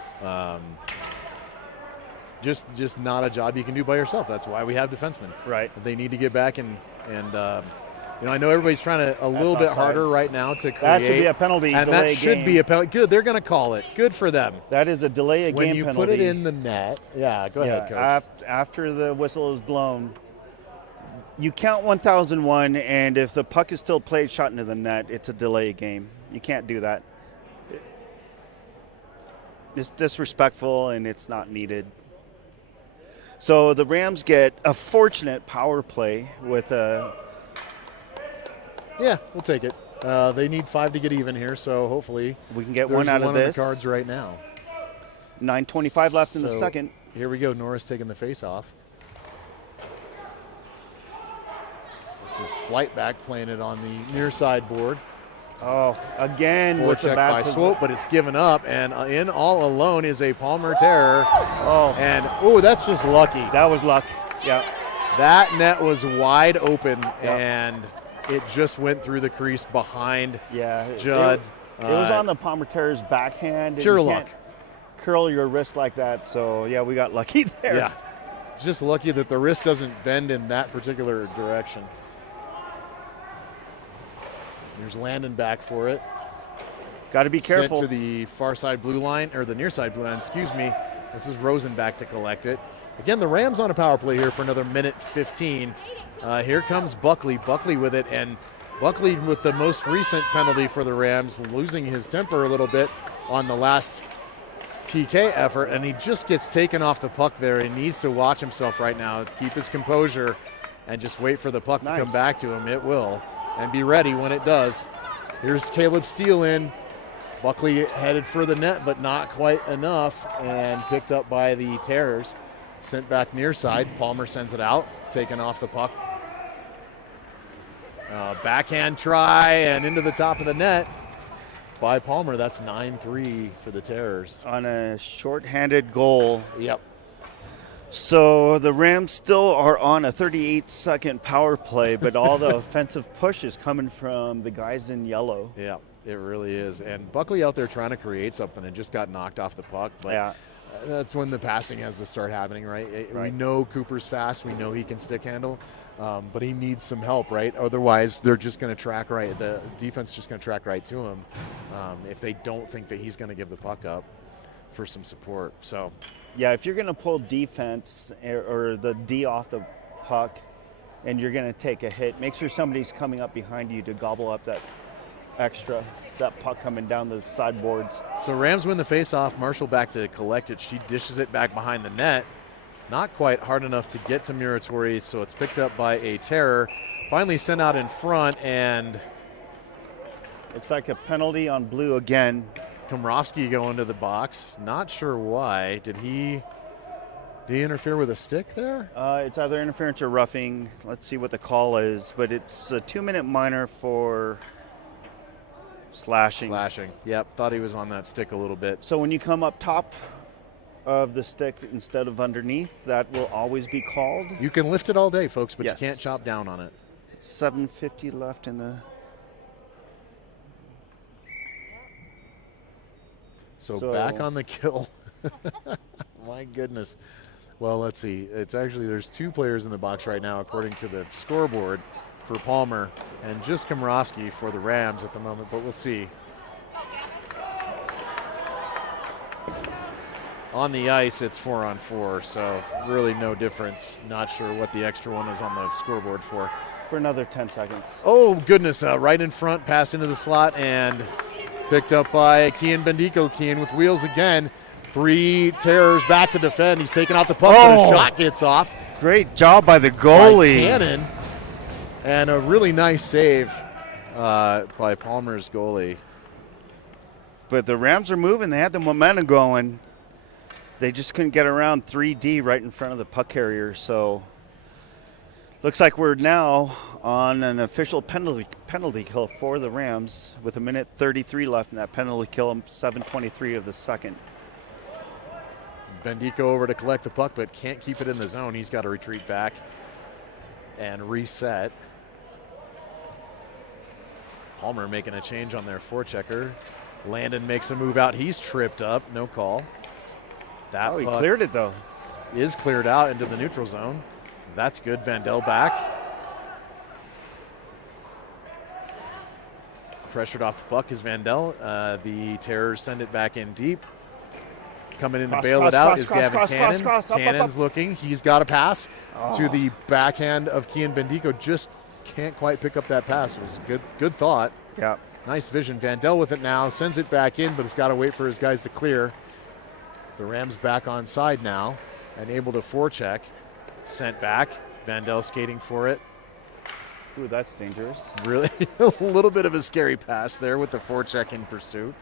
Just not a job you can do by yourself. That's why we have defensemen. Right. They need to get back and I know everybody's trying to a little bit harder right now to create. That should be a penalty. And that should be a penalty. Good, they're going to call it. Good for them. That is a delay of game penalty. When you put it in the net. Yeah, go ahead, Coach. After the whistle is blown, you count 1001, and if the puck is still played shot into the net, it's a delay of game. You can't do that. It's disrespectful, and it's not needed. So the Rams get a fortunate power play with a... Yeah, we'll take it. They need 5 to get even here, so hopefully we can get one out of this. On the cards right now. 9:25 left in the second. Here we go. Norris taking the face-off. This is Flightback playing it on the near side board. Oh, again with the forecheck bad by position. Swope, but it's given up, and in all alone is a Palmer Terror. Oh, and that's just lucky. That was luck. Yeah, that net was wide open, and it just went through the crease behind Judd. It was on the Palmer Terror's backhand. Pure you luck. Can't curl your wrist like that, so yeah, we got lucky there. Yeah, just lucky that the wrist doesn't bend in that particular direction. There's Landon back for it. Got to be careful. Sent to the far side blue line, or the near side blue line, excuse me. This is Rosen back to collect it. Again, the Rams on a power play here for another minute 15. Here comes Buckley. Buckley with it, and Buckley with the most recent penalty for the Rams, losing his temper a little bit on the last PK effort, and he just gets taken off the puck there. He needs to watch himself right now, keep his composure, and just wait for the puck to come back to him. It will, and be ready when it does. Here's Caleb Steele in. Buckley headed for the net, but not quite enough, and picked up by the Terrors. Sent back near side. Palmer sends it out, taken off the puck. Backhand try and into the top of the net by Palmer. That's 9-3 for the Terrors. On a shorthanded goal. Yep. So the Rams still are on a 38-second power play, but all the offensive push is coming from the guys in yellow. Yeah, it really is. And Buckley out there trying to create something and just got knocked off the puck. But Yeah. that's when the passing has to start happening, right? We know Cooper's fast. We know he can stick handle. But he needs some help, right? Otherwise, they're just going to track right. The defense is just going to track right to him if they don't think that he's going to give the puck up for some support. So, yeah, if you're going to pull defense or the D off the puck and you're going to take a hit, make sure somebody's coming up behind you to gobble up that puck coming down the sideboards. So Rams win the faceoff. Marshall back to collect it. She dishes it back behind the net. Not quite hard enough to get to Muratori, so it's picked up by a Terror. Finally sent out in front, and looks like a penalty on blue again. Komrovsky going to the box. Not sure why. Did he interfere with a stick there? It's either interference or roughing. Let's see what the call is, but it's a 2-minute minor for slashing. Slashing. Yep, thought he was on that stick a little bit. So when you come up top of the stick instead of underneath, that will always be called. You can lift it all day, folks, but Yes. you can't chop down on it. It's 7:50 left in the... So back on the kill. My goodness. Well, let's see. It's actually, there's 2 players in the box right now, according to the scoreboard, for Palmer, and just Komrovsky for the Rams at the moment, but we'll see. On the ice, it's 4-on-4, so really no difference. Not sure what the extra one is on the scoreboard for. For another 10 seconds. Oh, goodness. Right in front, pass into the slot, and picked up by Kian Bendico. Kian with wheels again. 3 Terrors back to defend. He's taking out the puck, but a shot gets off. Great job by the goalie. By Cannon. And a really nice save by Palmer's goalie. But the Rams are moving. They had the momentum going. They just couldn't get around 3D right in front of the puck carrier. So looks like we're now on an official penalty kill for the Rams with 1:33 left in that penalty kill, 7:23 of the second. Bendico over to collect the puck, but can't keep it in the zone. He's got to retreat back and reset. Palmer making a change on their forechecker. Landon makes a move out. He's tripped up. No call. That he cleared it, though. Is cleared out into the neutral zone. That's good. Vandell back. Pressured off the puck is Vandell. The Terrors send it back in deep. Coming in to bail it out is Gavin Cannon. Cannon's looking. He's got a pass to the backhand of Kian Bendico. Just can't quite pick up that pass. It was a good thought. Yeah. Nice vision. Vandell with it now. Sends it back in, but it's got to wait for his guys to clear. The Rams back on side now and able to forecheck. Sent back. Vandell skating for it. Ooh, that's dangerous. Really a little bit of a scary pass there with the forecheck in pursuit.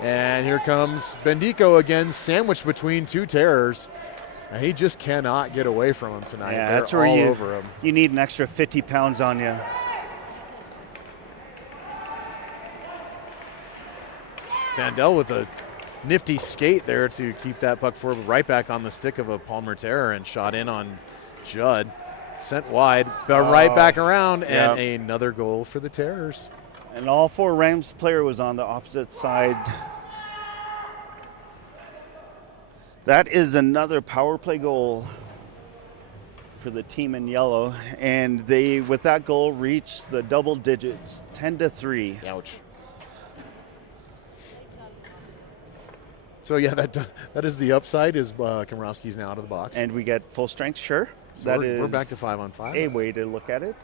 And here comes Bendico again, sandwiched between 2 Terrors. And he just cannot get away from him tonight. Yeah, They're that's where all over him. You need an extra 50 pounds on you. Vandell with a nifty skate there to keep that puck forward, right back on the stick of a Palmer Terror and shot in on Judd. Sent wide, but right back around, and another goal for the Terrors. And all 4 Rams player was on the opposite side. That is another power play goal for the team in yellow, and they, with that goal, reached the double digits, 10-3. Ouch. So yeah, that is the upside. Is Komrovsky's now out of the box, And we get full strength, sure. so we're back to 5-on-5. A way to look at it.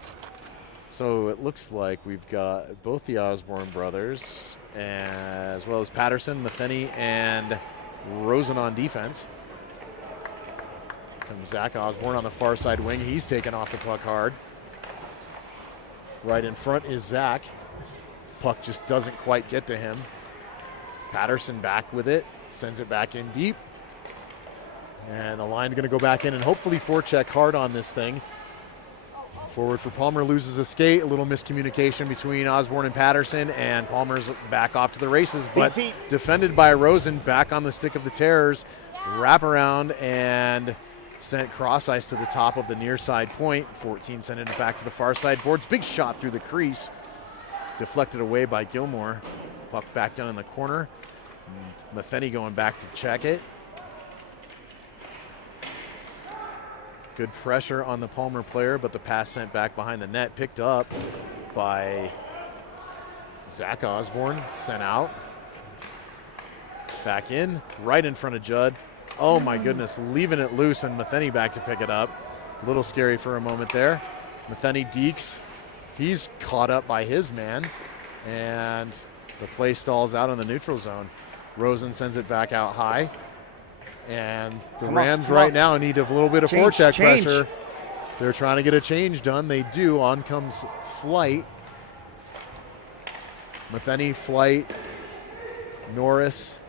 So it looks like we've got both the Osborne brothers, as well as Patterson, Matheny, and Rosen on defense. Comes Zach Osborne on the far side wing. He's taken off the puck hard. Right in front is Zach. Puck just doesn't quite get to him. Patterson back with it. Sends it back in deep. And the line going to go back in and hopefully forecheck hard on this thing. Forward for Palmer, loses a skate. A little miscommunication between Osborne and Patterson, and Palmer's back off to the races, but defended by Rosen, back on the stick of the Terrors. Wrap around and sent cross ice to the top of the near side point. 14 sending it back to the far side boards. Big shot through the crease. Deflected away by Gilmore. Puck back down in the corner. Matheny going back to check it. Good pressure on the Palmer player, but the pass sent back behind the net, picked up by Zach Osborne, sent out. Back in, right in front of Judd. Oh my goodness, leaving it loose, and Matheny back to pick it up. A little scary for a moment there. Matheny dekes. He's caught up by his man, and the play stalls out in the neutral zone. Rosen sends it back out high. And the Rams right now need a little bit of forecheck pressure. They're trying to get a change done. They do. On comes Flight. Matheny, Flight, Norris.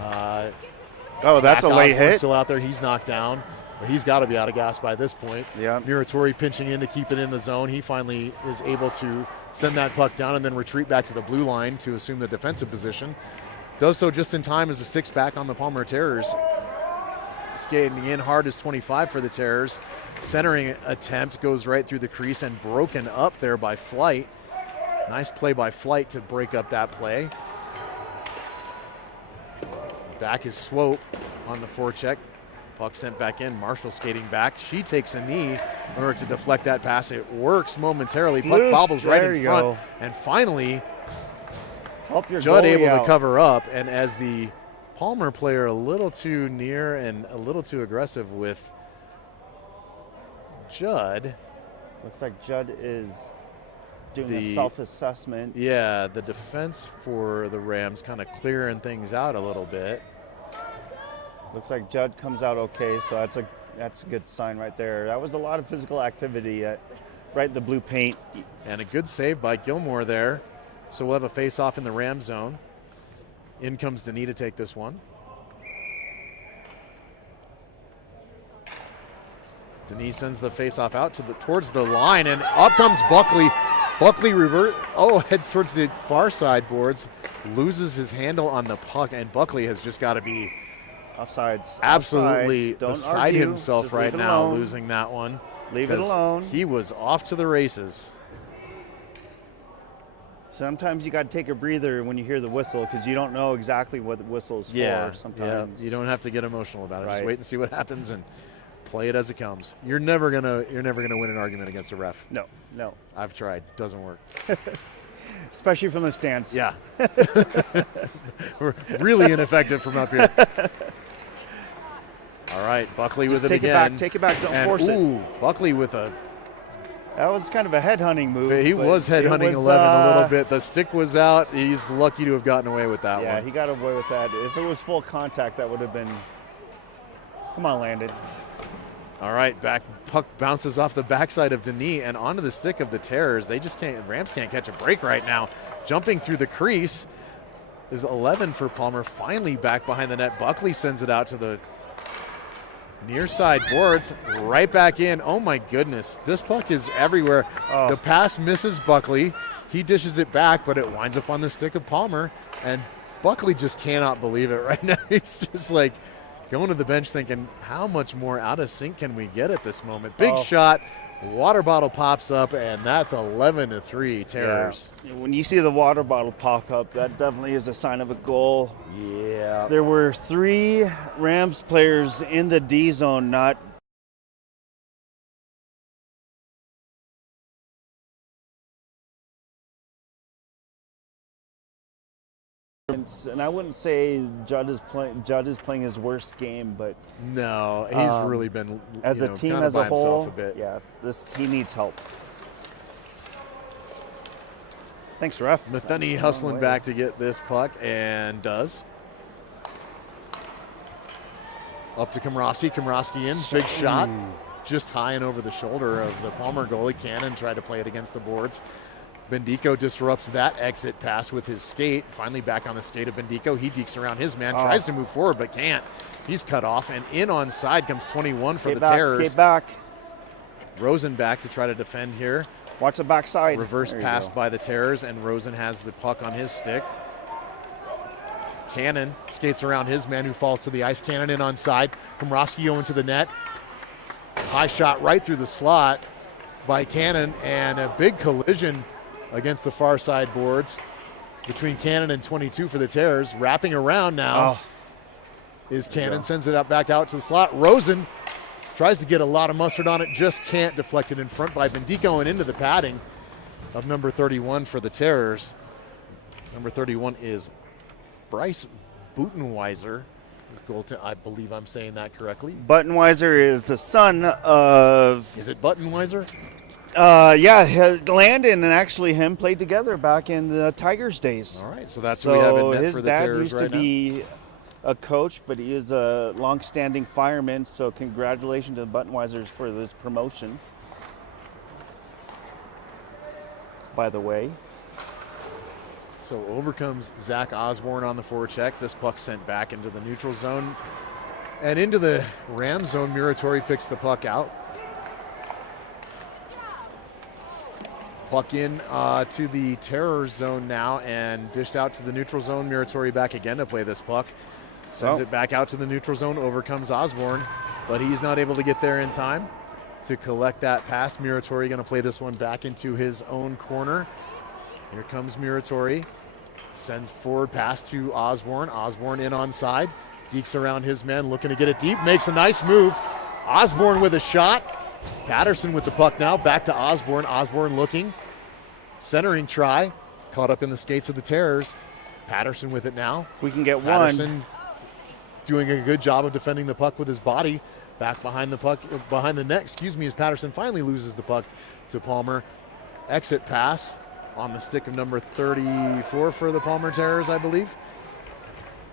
That's a late hit. Still out there. He's knocked down. But he's got to be out of gas by this point. Yeah. Muratori pinching in to keep it in the zone. He finally is able to send that puck down and then retreat back to the blue line to assume the defensive position. Does so just in time as the stick's back on the Palmer Terrors. Skating in hard is 25 for the Terrors. Centering attempt goes right through the crease and broken up there by Flight. Nice play by Flight to break up that play. Back is Swope on the forecheck. Puck sent back in. Marshall skating back. She takes a knee in order to deflect that pass. It works momentarily. Puck bobbles right in front. And finally, Judd able to cover up, and as the Palmer player a little too near and a little too aggressive with Judd. Looks like Judd is doing a self-assessment. Yeah, the defense for the Rams kind of clearing things out a little bit. Looks like Judd comes out okay, so that's a good sign right there. That was a lot of physical activity right in the blue paint. And a good save by Gilmore there. So we'll have a face-off in the Ram zone. In comes Denis to take this one. Denis sends the face-off out towards the line, and up comes Buckley. Buckley heads towards the far side boards, loses his handle on the puck, and Buckley has just got to be offsides. Absolutely Don't beside argue. himself Just right now, losing that one. Leave it alone. He was off to the races. Sometimes you got to take a breather when you hear the whistle because you don't know exactly what the whistle is for. Sometimes you don't have to get emotional about it. Right. Just wait and see what happens and play it as it comes. You're never gonna win an argument against a ref. No. I've tried. Doesn't work. Especially from the stands. Yeah. We're really ineffective from up here. All right, Buckley Just with it again. Take it back. Don't force it. Buckley with a. That was kind of a headhunting move. He was headhunting 11 a little bit. The stick was out. He's lucky to have gotten away with that one. Yeah, he got away with that. If it was full contact, that would have been. Come on, Landon. All right, puck bounces off the backside of Denis and onto the stick of the Terrors. Rams can't catch a break right now. Jumping through the crease is 11 for Palmer. Finally back behind the net. Buckley sends it out to the near side boards, right back in. Oh my goodness, this puck is everywhere. The pass misses Buckley. He dishes it back, but it winds up on the stick of Palmer, and Buckley just cannot believe it right now. He's just like going to the bench thinking, how much more out of sync can we get at this moment? Big shot, water bottle pops up, and that's 11-3 Terrors. Yeah. When you see the water bottle pop up, that definitely is a sign of a goal. Yeah. There were 3 Rams players in the D zone, not and I wouldn't say Judd is playing his worst game, but no, he's really been as a team as a whole. He needs help. Thanks, ref. Matheny hustling back to get this puck, and does. Up to Komrosky. Komrosky in, big shot, just high and over the shoulder of the Palmer goalie. Cannon tried to play it against the boards. Bendico disrupts that exit pass with his skate. Finally back on the skate of Bendico. He dekes around his man, tries to move forward, but can't. He's cut off, and in on side comes 21 for the Terrors. Skate back. Rosen back to try to defend here. Watch the backside. Reverse There you pass go. by the Terrors, and Rosen has the puck on his stick. Cannon skates around his man, who falls to the ice. Cannon in on side. Komrovsky going to the net. High shot right through the slot by Cannon, and a big collision against the far side boards between Cannon and 22 for the Terrors. Wrapping around now is Cannon, sends it up back out to the slot. Rosen tries to get a lot of mustard on it, just can't. Deflected in front by Bendico and into the padding of number 31 for the Terrors. Number 31 is Bryce Butenweiser. Goaltender, I believe I'm saying that correctly. Buttenweiser is the son of. Is it Buttenweiser? Landon and actually him played together back in the Tigers days. All right, so that's who we have in net his for the dad Terrors used right to be a coach, but he is a long-standing fireman. So congratulations to the Buttenweisers for this promotion. By the way. So over comes Zach Osborne on the forecheck. This puck sent back into the neutral zone and into the Ram zone. Muratori picks the puck out. Puck in to the Terror zone now and dished out to the neutral zone. Muratori back again to play this puck. Sends it back out to the neutral zone. Over comes Osborne, but he's not able to get there in time to collect that pass. Muratori going to play this one back into his own corner. Here comes Muratori. Sends forward pass to Osborne. Osborne in on side. Dekes around his man, looking to get it deep. Makes a nice move. Osborne with a shot. Patterson with the puck now. Back to Osborne. Osborne looking. Centering try. Caught up in the skates of the Terrors. Patterson with it now. If we can get Patterson one. doing a good job of defending the puck with his body. Back behind the puck, behind the net, as Patterson finally loses the puck to Palmer. Exit pass on the stick of number 34 for the Palmer Terrors, I believe.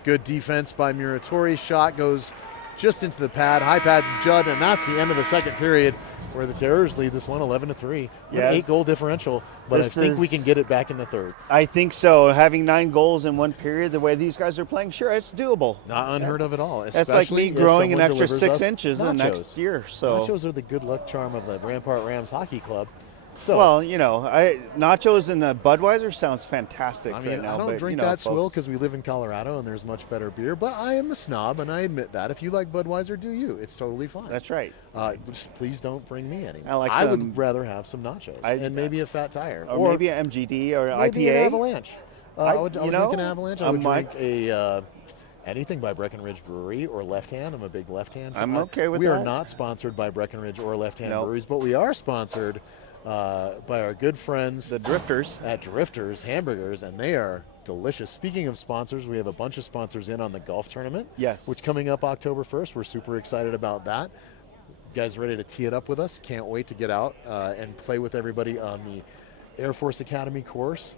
Good defense by Muratori. Shot goes just into the pad. High pad from Judd, and that's the end of the second period, where the Terrors lead this one 11-3. Yes. 8-goal differential, but This I think we is- can get it back in the third. I think so. Having 9 goals in one period, the way these guys are playing, sure, it's doable. Not unheard of at all. That's like especially me if growing an someone extra delivers 6 us inches the next nachos. year. So, Nachos are the good luck charm of the Rampart Rams Hockey Club. So, well, nachos and Budweiser sounds fantastic. I mean, right now, I don't but, drink that swill because we live in Colorado and there's much better beer, but I am a snob and I admit that. If you like Budweiser, do you. It's totally fine. That's right. Just please don't bring me any. I like I would some- rather have some nachos and maybe a fat tire. Or maybe an MGD or maybe IPA. an Avalanche. I would drink an know, Avalanche. I I'm would like- drink anything by Breckenridge Brewery or Left Hand. I'm a big Left Hand fan. I'm okay with we that. are not sponsored by Breckenridge or Left Hand Nope. Breweries, but we are sponsored by our good friends The Drifters. at Drifters Hamburgers, and they are delicious. Speaking of sponsors, we have a bunch of sponsors in on the golf tournament. Yes. Which coming up October 1st. We're super excited about that. You guys ready to tee it up with us? Can't wait to get out and play with everybody on the Air Force Academy course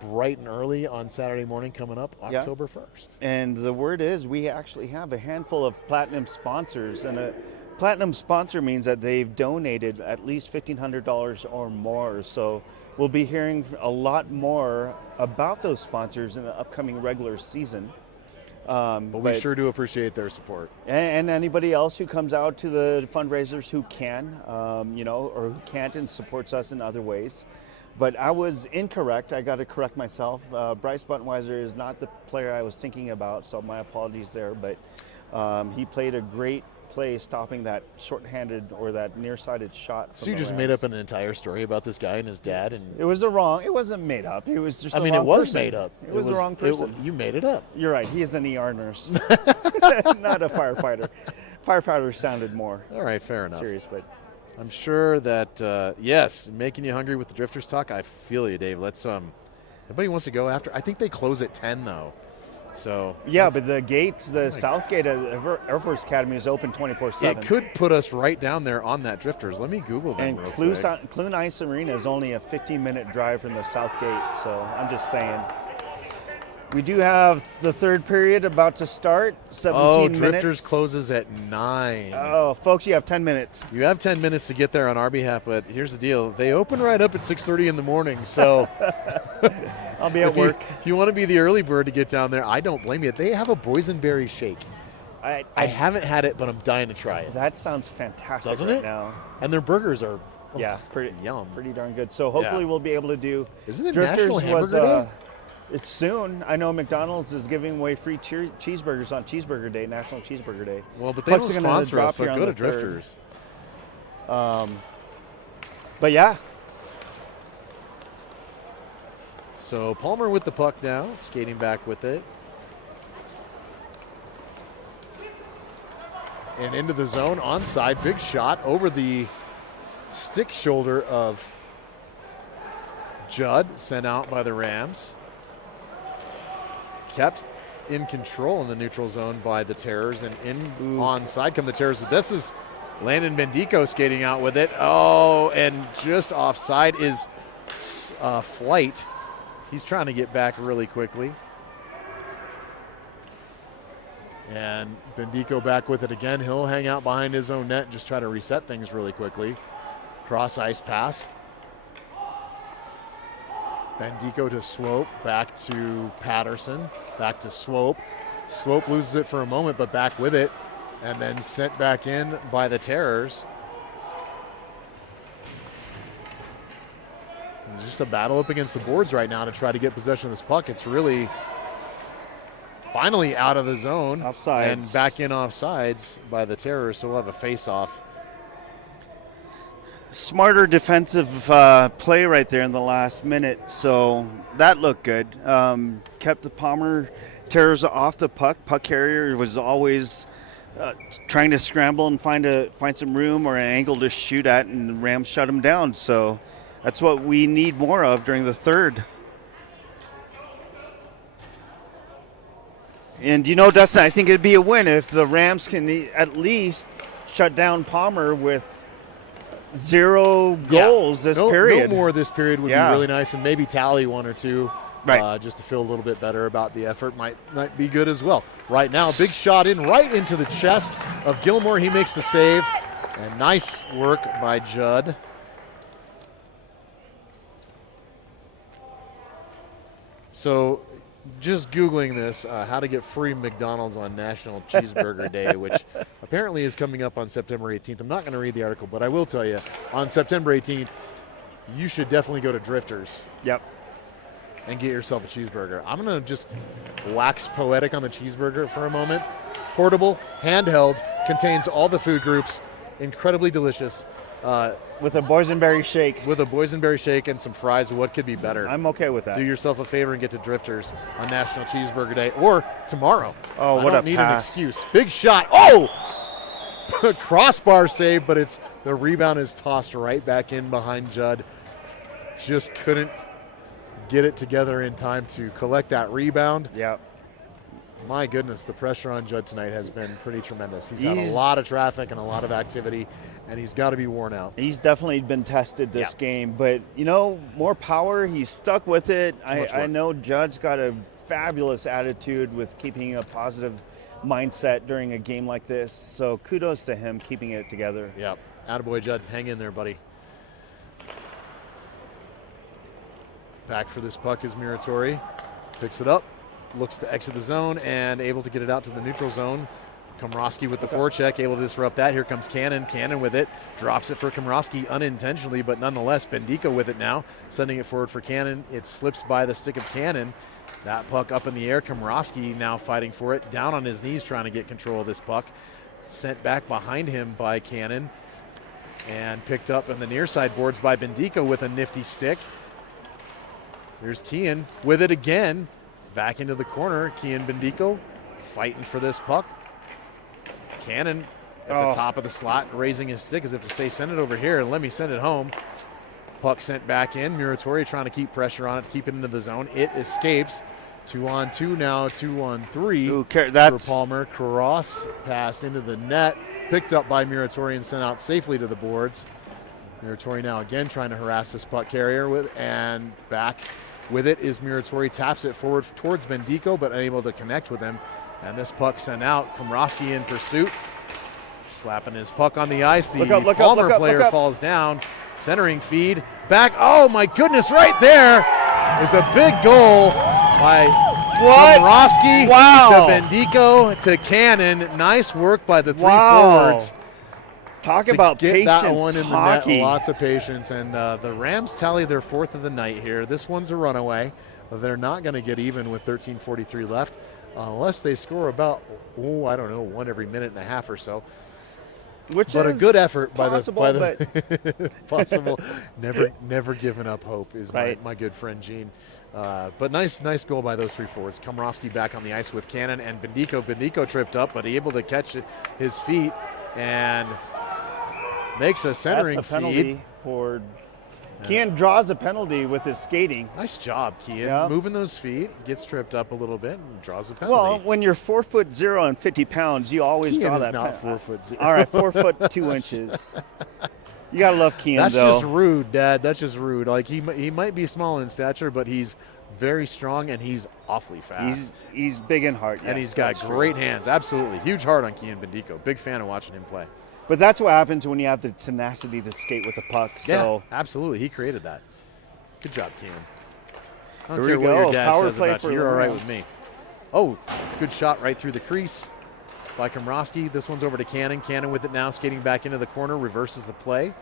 bright and early on Saturday morning coming up Yeah. October 1st. And the word is we actually have a handful of platinum sponsors, and a platinum sponsor means that they've donated at least $1,500 or more. So we'll be hearing a lot more about those sponsors in the upcoming regular season. But we sure do appreciate their support. And anybody else who comes out to the fundraisers who can, or who can't and supports us in other ways. But I was incorrect. I got to correct myself. Bryce Buttenweiser is not the player I was thinking about, so my apologies there. But he played a great play stopping that shorthanded or that nearsighted shot. So you just made up an entire story about this guy and his dad, and It was it wasn't made up. It was just I the mean, wrong it was person. made up. It was the wrong person. You made it up. You're right. He is an ER nurse, not a firefighter. Firefighter sounded more All right, fair enough. serious, but I'm sure that yes, making you hungry with the Drifters talk. I feel you, Dave. Let's Everybody wants to go after. I think they close at 10 though. So yeah, but the gates, the south gate of Air Force Academy is open 24/7. it could put us right down there on that Drifters. Let me Google them And real Clune Ice Arena is only a 15-minute drive from the south gate, so I'm just saying. We do have the third period about to start. 17 minutes. Drifters closes at 9. Oh, folks, you have 10 minutes. You have 10 minutes to get there on our behalf, but here's the deal. They open right up at 6:30 in the morning, so I'll be at work. If you want to be the early bird to get down there, I don't blame you. They have a boysenberry shake. I haven't had it, but I'm dying to try it. That sounds fantastic. Doesn't right it? now. And their burgers are Pretty yum. pretty darn good. So hopefully we'll be able to do. Isn't it Drifters National Hamburger Day? It's soon. I know McDonald's is giving away free cheeseburgers on Cheeseburger Day, National Cheeseburger Day. Well, but they don't Puck's gonna sponsor drop us, so here on go the to 3rd. Drifters. But yeah, So Palmer with the puck now, skating back with it. And into the zone, onside, big shot over the stick shoulder of Judd, sent out by the Rams. Kept in control in the neutral zone by the Terrors, and onside come the Terrors. This is Landon Bendico skating out with it. Oh, and just offside is Flight. He's trying to get back really quickly. And Bendico back with it again. He'll hang out behind his own net and just try to reset things really quickly. Cross ice pass. Bendico to Swope, back to Patterson, back to Swope. Swope loses it for a moment, but back with it, and then sent back in by the Terrors. It's just a battle up against the boards right now to try to get possession of this puck. It's really finally out of the zone. Offsides. And back in offsides by the Terrors, so we'll have a face-off. smarter defensive play right there in the last minute, so that looked good. Kept the Palmer Terrors off the puck. Puck carrier was always trying to scramble and find some room or an angle to shoot at, and the Rams shut him down. So that's what we need more of during the third. And Dustin, I think it'd be a win if the Rams can at least shut down Palmer with 0 goals this period. No more this period would be really nice, and maybe tally 1 or 2, right? Just to feel a little bit better about the effort might be good as well. Right now, big shot in right into the chest of Gilmore. He makes the save, and nice work by Judd. So, just Googling this, how to get free McDonald's on National Cheeseburger Day, which apparently is coming up on September 18th. I'm not going to read the article, but I will tell you, on September 18th, you should definitely go to Drifters. Yep. And get yourself a cheeseburger. I'm going to just wax poetic on the cheeseburger for a moment. Portable, handheld, contains all the food groups, incredibly delicious. With a boysenberry shake. With a boysenberry shake and some fries, what could be better? I'm okay with that. Do yourself a favor and get to Drifters on National Cheeseburger Day or tomorrow. Oh, what a pass. I don't need an excuse. Big shot. Oh! Crossbar save, but the rebound is tossed right back in behind Judd. Just couldn't get it together in time to collect that rebound. Yep. My goodness, the pressure on Judd tonight has been pretty tremendous. He's had a lot of traffic and a lot of activity, and he's got to be worn out. He's definitely been tested this game, but more power. He's stuck with it. I know Judd's got a fabulous attitude with keeping a positive mindset during a game like this. So kudos to him keeping it together. Yep. Attaboy, Judd. Hang in there, buddy. Back for this puck is Muratori. Picks it up. Looks to exit the zone and able to get it out to the neutral zone. Komrosky with the forecheck, able to disrupt that. Here comes Cannon. Cannon with it. Drops it for Komrosky unintentionally, but nonetheless, Bendico with it now. Sending it forward for Cannon. It slips by the stick of Cannon. That puck up in the air. Komrosky now fighting for it. Down on his knees trying to get control of this puck. Sent back behind him by Cannon. And picked up in the near side boards by Bendico with a nifty stick. Here's Kean with it again. Back into the corner. Kean Bendico fighting for this puck. Cannon at the top of the slot, raising his stick as if to say, send it over here and let me send it home. Puck sent back in. Muratori trying to keep pressure on it, keep it into the zone. It escapes. 2-on-2 now, 2-on-3 for Palmer. Cross passed into the net, picked up by Muratori and sent out safely to the boards. Muratori now again trying to harass this puck carrier and back with it is Muratori. Taps it forward towards Bendico, but unable to connect with him. And this puck sent out. Komrosky in pursuit. Slapping his puck on the ice. The Palmer player falls down. Centering feed. Back. Oh, my goodness. Right there is a big goal by What? Komrovsky Wow. to Bendico to Cannon. Nice work by the three Wow. forwards. Talk To about get patience that one in hockey. the net, lots of patience, and the Rams tally their 4th of the night here. This one's a runaway. They're not going to get even with 13:43 left unless they score about, I don't know, one every minute and a half or so. Which But a is good effort by possible, the possible. Never giving up hope is Right. my good friend Gene. But nice goal by those three forwards. Komrovsky back on the ice with Cannon and Bendico. Bendico tripped up, but he able to catch his feet and makes a centering That's a penalty feed. for Kian draws a penalty with his skating. Nice job, Kian. Yeah. Moving those feet, gets tripped up a little bit, and draws a penalty. Well, when you're 4'0" and 50 pounds, you always Kian draw is that. not 4'0". All right, 4'2". You gotta love Kian, That's though. just rude, Dad. That's just rude. Like he might be small in stature, but he's very strong and he's awfully fast. He's big in heart, and yes, he's got that's true. great hands. Absolutely, huge heart on Kian Bendico. Big fan of watching him play. But that's what happens when you have the tenacity to skate with the puck. So Yeah, absolutely. He created that. Good job, Kian. I don't Here care we what go. your dad Power says play about for you. You're the all right Rams. with me. Oh, good shot right through the crease by Komrovsky. This one's over to Cannon. Cannon with it now, skating back into the corner, reverses the play.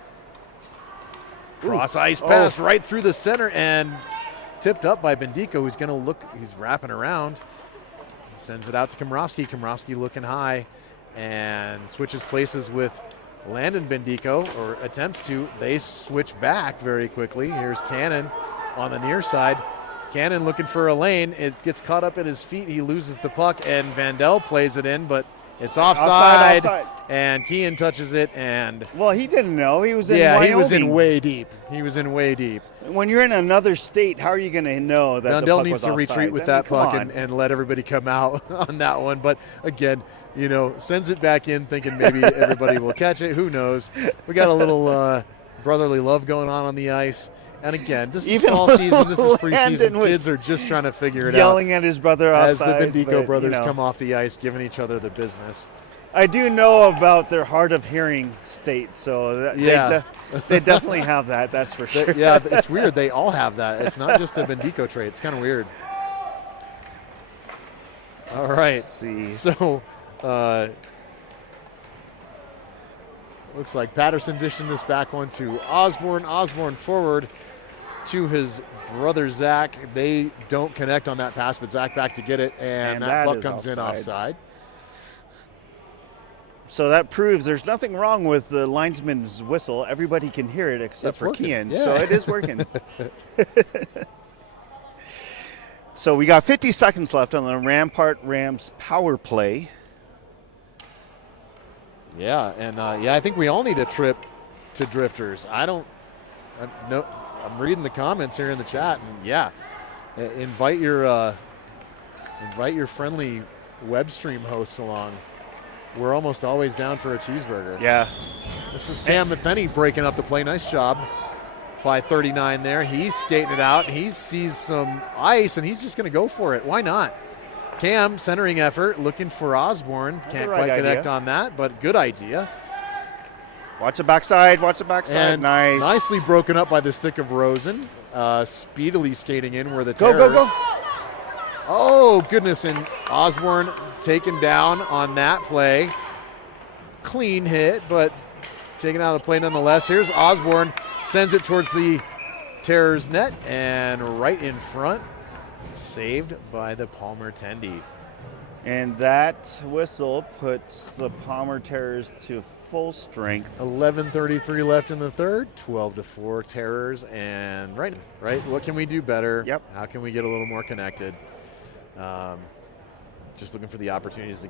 Cross ice pass right through the center and tipped up by Bendico, who's going to look. He's wrapping around. Sends it out to Komrovsky. Komrovsky looking high and switches places with Landon Bendico, or attempts to. They switch back very quickly. Here's Cannon on the near side. Cannon looking for a lane. It gets caught up at his feet. He loses the puck, and Vandell plays it in, but it's offside. And Kian touches it, and Well, he didn't know. He was in yeah, he was in Wyoming. way deep. He was in way deep. When you're in another state, how are you going to know that the Vandell puck needs was to retreat offsides? with I that mean, come puck on. and let everybody come out on that one. But again, sends it back in thinking maybe everybody will catch it. Who knows? We got a little brotherly love going on the ice. And again, this is Even fall season. This is Landon preseason. was Kids are just trying to figure it out yelling at his brother as the offsides, Bendico but, brothers come off the ice, giving each other the business. I do know about their hard of hearing state, so they definitely have that. That's for sure. Yeah, it's weird. They all have that. It's not just a Bendico trait. It's kind of weird. All right. Let's see. So, looks like Patterson dishing this back one to Osborne. Osborne forward to his brother Zach. They don't connect on that pass, but Zach back to get it, and that puck comes in offside. So that proves there's nothing wrong with the linesman's whistle. Everybody can hear it except That's for working. Kian. Yeah. So it is working. So we got 50 seconds left on the Rampart Rams power play. Yeah, and I think we all need a trip to Drifters. I'm reading the comments here in the chat, and yeah, invite your friendly web stream hosts along. We're almost always down for a cheeseburger. Yeah. This is Cam Matheny breaking up the play. Nice job by 39 there. He's skating it out. He sees some ice, and he's just going to go for it. Why not? Cam, centering effort, looking for Osborne. Can't right quite connect idea. on that, but good idea. Watch the backside. Watch the backside. And Nice. nicely broken up by the stick of Rosen. Speedily skating in where the Go, Terrors. go, go. Oh, goodness. And Osborne taken down on that play. Clean hit, but taken out of the play nonetheless. Here's Osborne. Sends it towards the Terrors net and right in front. Saved by the Palmer Tendy. And that whistle puts the Palmer Terrors to full strength. 11:33 left in the third. 12-4 Terrors. And right. What can we do better? Yep. How can we get a little more connected? Just looking for the opportunities to